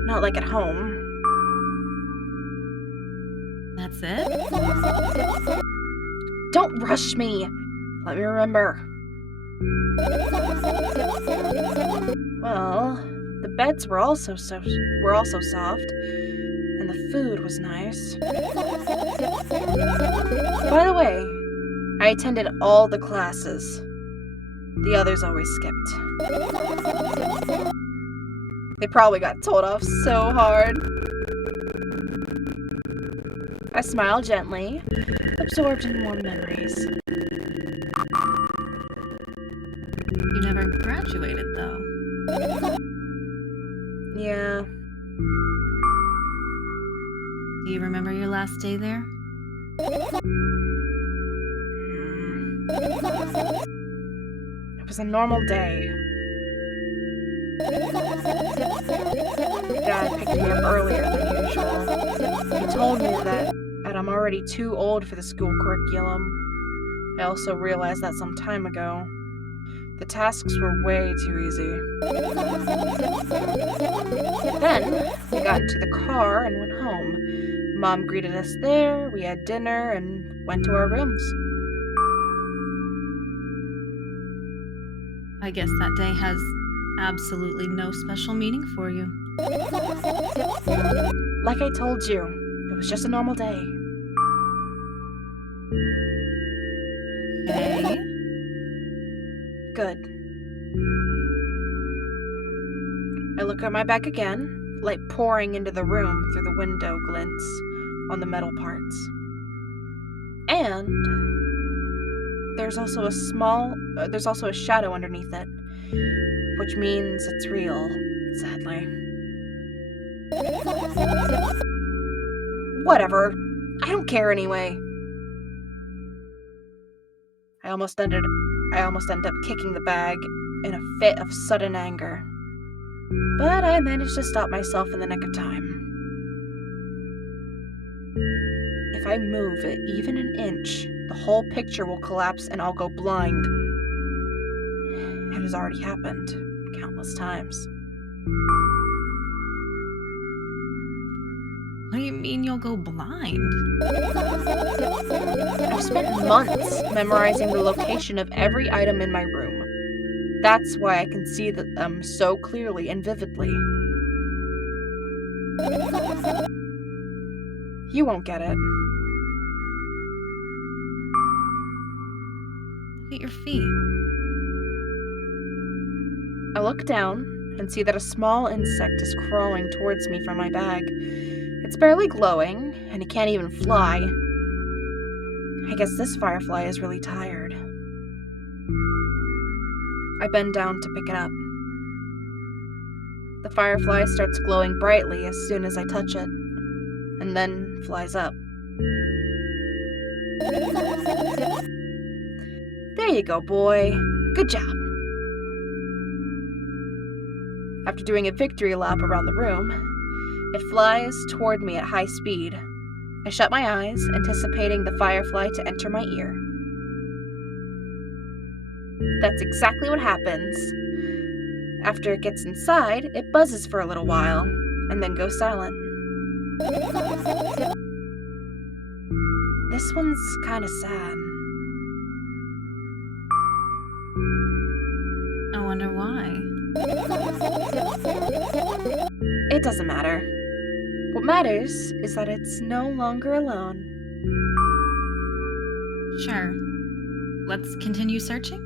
not like at home. it? Don't rush me. Let me remember. Well, the beds were also soft, and the food was nice. By the way, I attended all the classes. The others always skipped. They probably got told off so hard. I smiled gently, absorbed in warm memories. You never graduated, though. Yeah, Do you remember your last day there? it was a normal day. Dad picked me up earlier than usual. He told me that I'm already too old for the school curriculum. I also realized that some time ago. The tasks were way too easy. Then, we got into the car and went home. Mom greeted us there, we had dinner, and went to our rooms. I guess that day has absolutely no special meaning for you. Like I told you, it was just a normal day. Okay. Good. I look at my bag again, light pouring into the room through the window glints on the metal parts. And there's also a shadow underneath it, which means it's real, sadly. Whatever. I don't care anyway. I almost end up kicking the bag in a fit of sudden anger. But I managed to stop myself in the nick of time. If I move it even an inch, the whole picture will collapse and I'll go blind. It has already happened countless times. What do you mean you'll go blind? I've spent months memorizing the location of every item in my room. That's why I can see them so clearly and vividly. You won't get it. Look at your feet. I look down and see that a small insect is crawling towards me from my bag. It's barely glowing, and it can't even fly. I guess this firefly is really tired. I bend down to pick it up. The firefly starts glowing brightly as soon as I touch it, and then flies up. There you go, boy. Good job. After doing a victory lap around the room, it flies toward me at high speed. I shut my eyes, anticipating the firefly to enter my ear. That's exactly what happens. After it gets inside, it buzzes for a little while, and then goes silent. This one's kinda sad. I wonder why. It doesn't matter. What matters is that it's no longer alone. Sure. Let's continue searching?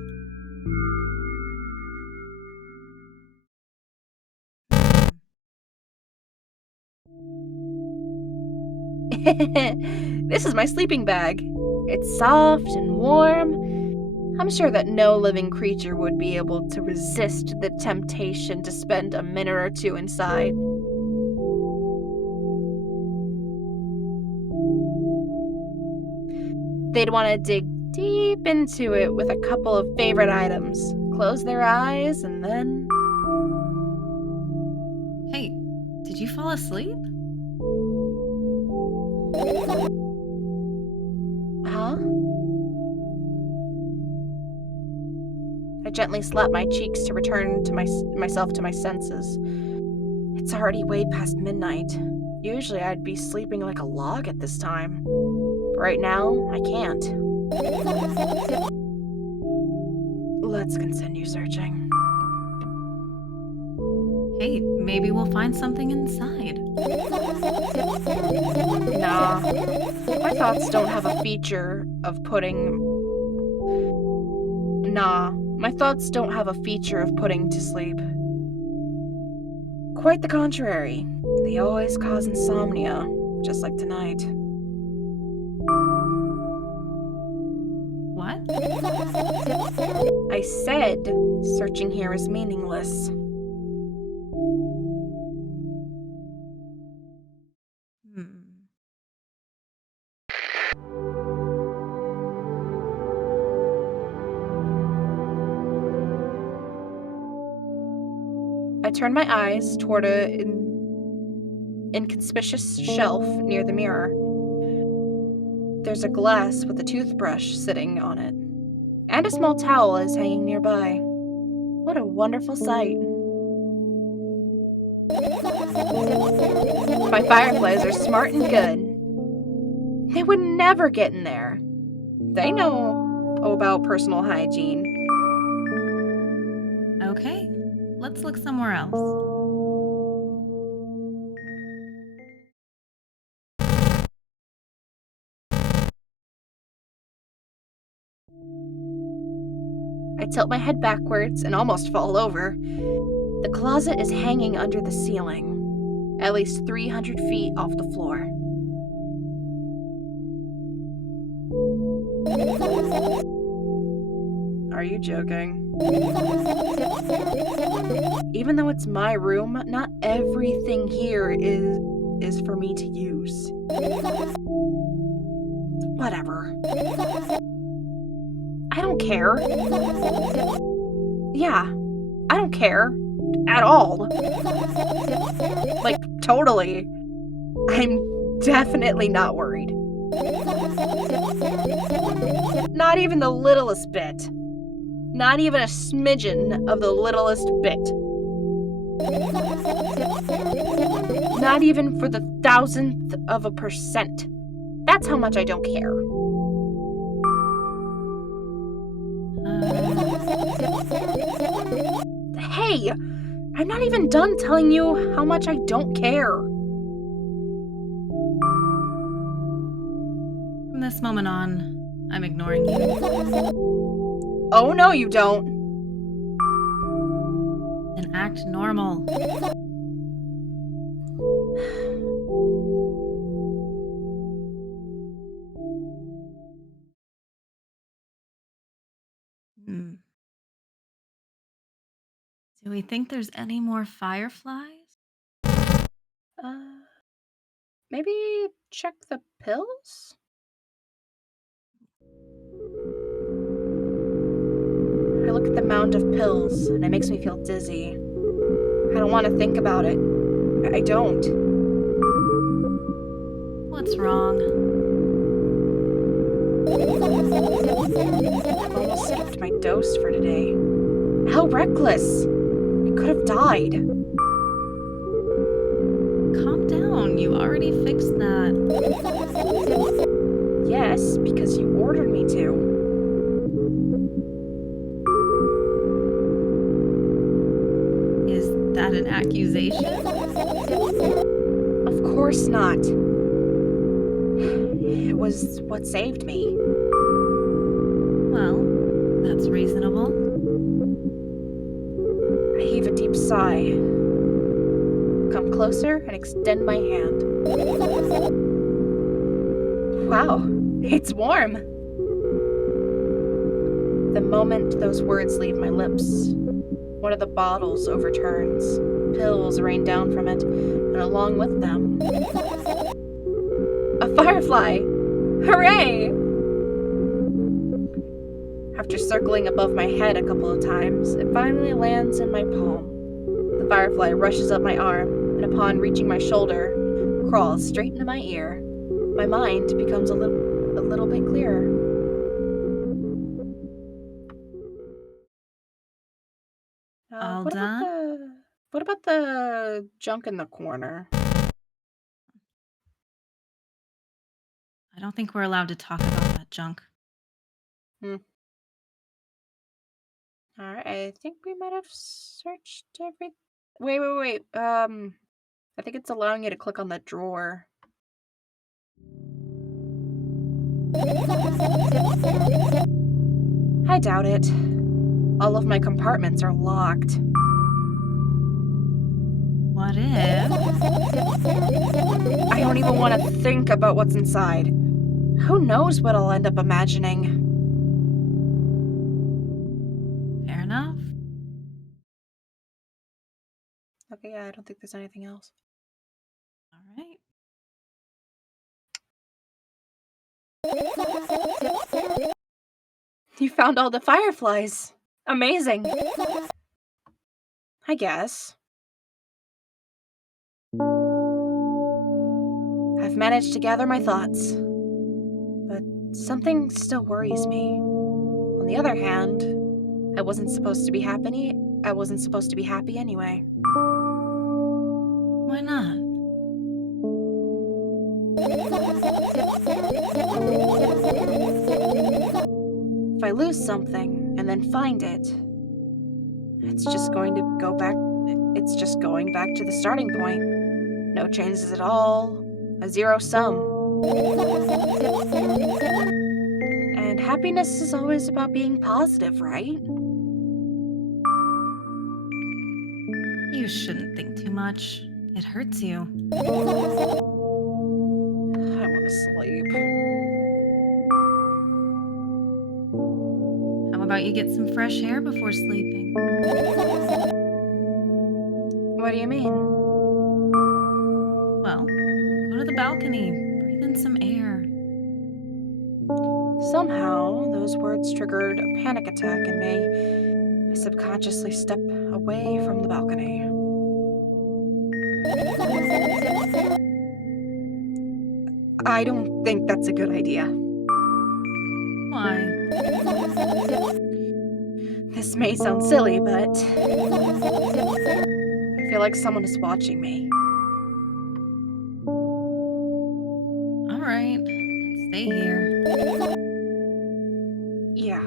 This is my sleeping bag. It's soft and warm. I'm sure that no living creature would be able to resist the temptation to spend a minute or two inside. They'd want to dig deep into it with a couple of favorite items, close their eyes, and then... Hey, did you fall asleep? Huh? I gently slap my cheeks to return to myself to my senses. It's already way past midnight. Usually I'd be sleeping like a log at this time. But right now, I can't. Let's continue searching. Hey, maybe we'll find something inside. Nah, my thoughts don't have a feature of putting. Nah, my thoughts don't have a feature of putting to sleep. Quite the contrary. They always cause insomnia, just like tonight. What? I said searching here is meaningless. Hmm. I turned my eyes toward a inconspicuous shelf near the mirror. There's a glass with a toothbrush sitting on it, and a small towel is hanging nearby. What a wonderful sight. My fireflies are smart and good. They would never get in there. They know about personal hygiene. Okay, let's look somewhere else. I tilt my head backwards and almost fall over. The closet is hanging under the ceiling, at least 300 feet off the floor. Are you joking? Even though it's my room, not everything here is for me to use. Whatever. I don't care. Yeah, I don't care. At all. Like, totally. I'm definitely not worried. Not even the littlest bit. Not even a smidgen of the littlest bit. Not even for the thousandth of a percent. That's how much I don't care. Hey, I'm not even done telling you how much I don't care. From this moment on, I'm ignoring you. Oh, no, you don't. Then act normal. Hmm. Do we think there's any more fireflies? Uh, maybe check the pills? I look at the mound of pills, and it makes me feel dizzy. I don't want to think about it. I don't. What's wrong? I've almost skipped my dose for today. How reckless! I could have died. Calm down. You already fixed that. Yes, because you ordered me to. Is that an accusation? Of course not. It was what saved me. Well, that's reasonable. I heave a deep sigh, come closer, and extend my hand. Wow, it's warm. The moment those words leave my lips, one of the bottles overturns. Pills rain down from it, and along with them, a firefly! Hooray! After circling above my head a couple of times, it finally lands in my palm. The firefly rushes up my arm, and upon reaching my shoulder, crawls straight into my ear. My mind becomes a little bit clearer. All What about done? the junk in the corner? I don't think we're allowed to talk about that junk. Hmm. Alright, I think we might have searched every. Wait. I think it's allowing you to click on that drawer. I doubt it. All of my compartments are locked. What if? I don't even want to think about what's inside. Who knows what I'll end up imagining? Fair enough. Okay, yeah, I don't think there's anything else. All right. You found all the fireflies. Amazing. I guess. I've managed to gather my thoughts. But something still worries me. On the other hand, I wasn't supposed to be happy. I wasn't supposed to be happy anyway. Why not? If I lose something and then find it, it's just going to go back. It's just going back to the starting point. No changes at all. A zero sum. And happiness is always about being positive, right? You shouldn't think too much. It hurts you. I want to sleep. How about you get some fresh air before sleeping? What do you mean? Well, go to the balcony, breathe in some air. Somehow, those words triggered a panic attack in me. I subconsciously step away from the balcony. I don't think that's a good idea. Why? This may sound silly, but I feel like someone is watching me. All right, let's stay here. Yeah.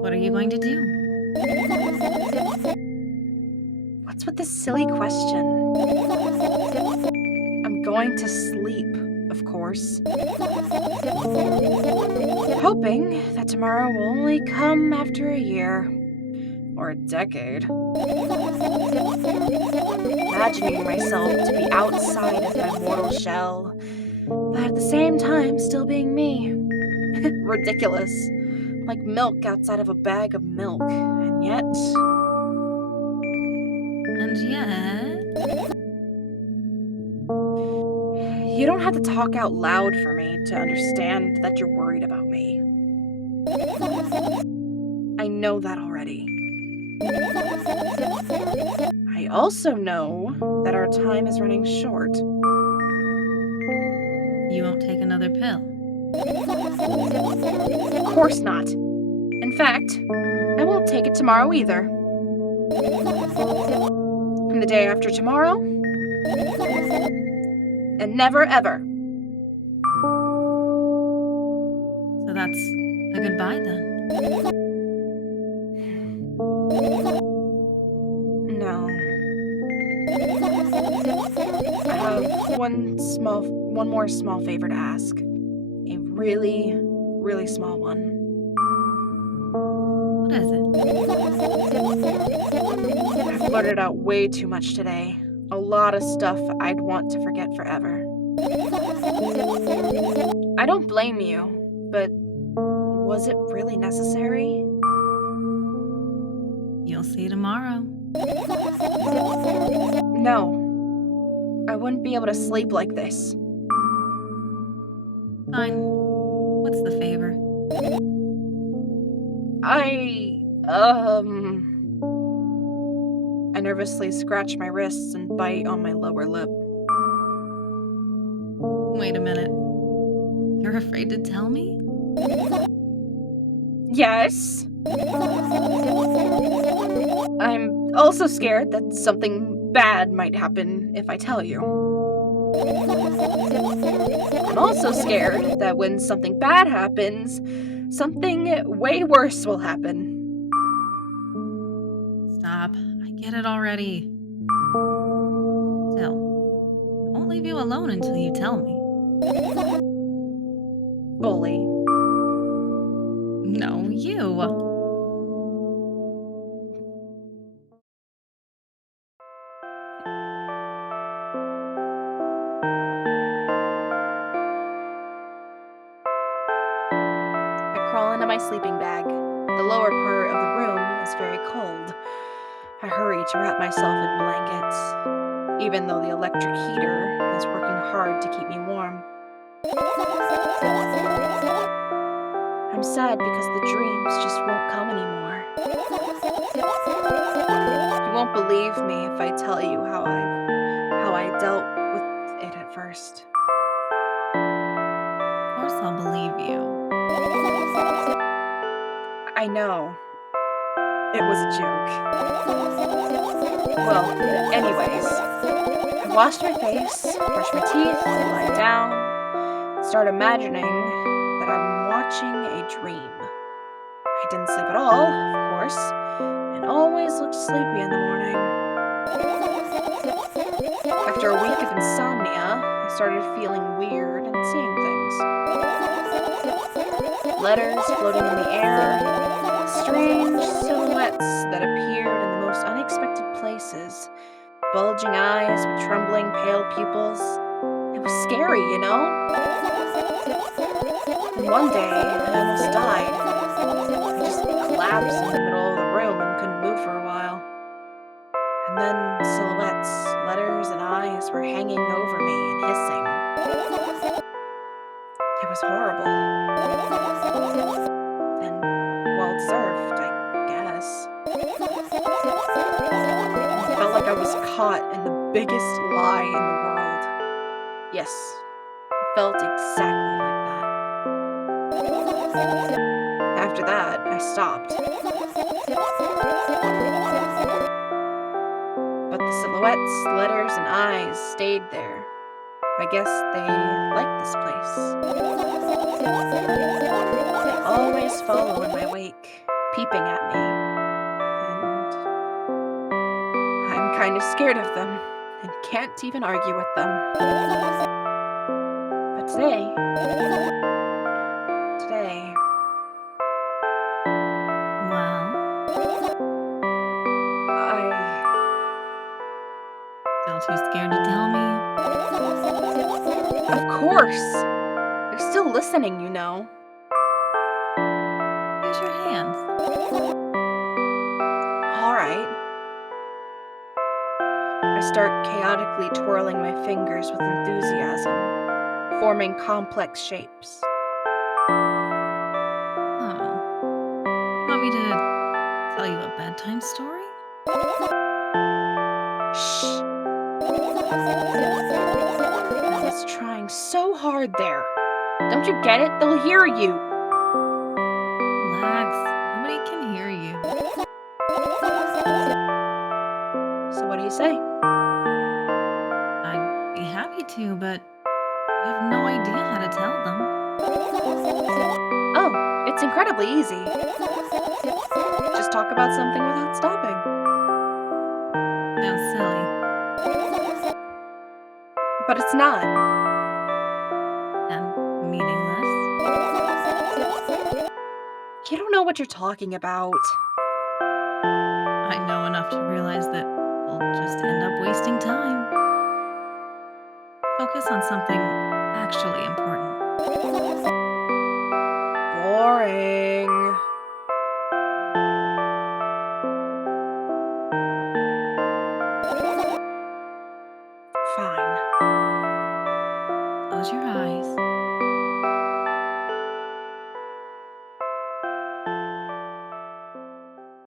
What are you going to do? What's with this silly question? I'm going to sleep, of course. Hoping that tomorrow will only come after a year. Or a decade. Imagining myself to be outside of my mortal shell, but at the same time still being me. Ridiculous. Like milk outside of a bag of milk. And yet, And yet, you don't have to talk out loud for me to understand that you're worried about me. I know that already. I also know that our time is running short. you won't take another pill. Of course not. In fact, I won't take it tomorrow either. And the day after tomorrow, and never ever. So that's a goodbye then. No. I have one more small favor to ask. A really, really small one. What is it? I've blurted out way too much today. A lot of stuff I'd want to forget forever. I don't blame you, but was it really necessary? You'll see tomorrow. No. I wouldn't be able to sleep like this. Fine. What's the favor? I nervously scratch my wrists and bite on my lower lip. Wait a minute. You're afraid to tell me? Yes. I'm also scared that something bad might happen if I tell you. I'm also scared that when something bad happens, something way worse will happen. Stop. I get it already. Still, I won't leave you alone until you tell me. Bully. No, you. I crawl into my sleeping bag. The lower part of the room is very cold. I hurry to wrap myself in blankets, even though the electric heater is working hard to keep me warm. I'm sad because the dreams just won't come anymore. You won't believe me if I tell you how I dealt with it at first. Of course I'll believe you. I know. It was a joke. Well, anyways, I washed my face, brushed my teeth, lie down, start imagining that I'm watching a dream. I didn't sleep at all, of course, and always looked sleepy in the morning. After a week of insomnia, I started feeling weird and seeing things. Letters floating in the air, strange silhouettes that appeared in the most unexpected places, bulging eyes with trembling, pale pupils. It was scary, you know? And one day, I almost died. I just collapsed in the middle of the room and couldn't move for a while. And then silhouettes, letters, and eyes were hanging over me and hissing. It was horrible. And well deserved, I guess. It felt like I was caught in the biggest lie in the world. Yes, it felt exactly like that. After that, I stopped. But the silhouettes, letters, and eyes stayed there. I guess they liked this place. They always follow in my wake, peeping at me. And I'm kind of scared of them and can't even argue with them. But today, Well, I, still too scared to tell me? of course, they're still listening, you know. Use your hands. All right. I start chaotically twirling my fingers with enthusiasm, forming complex shapes. Oh. You want me to tell you a bedtime story? Shh! I was trying so hard there. Don't you get it? They'll hear you. Relax. Nobody can hear you. So what do you say? I'd be happy to, but I have no idea how to tell them. Oh, it's incredibly easy. Just talk about something without stopping. Sounds silly. But it's not. And meaningless. You don't know what you're talking about. I know enough to realize that we'll just end up wasting time. Focus on something actually important. Boring. Fine. Close your eyes.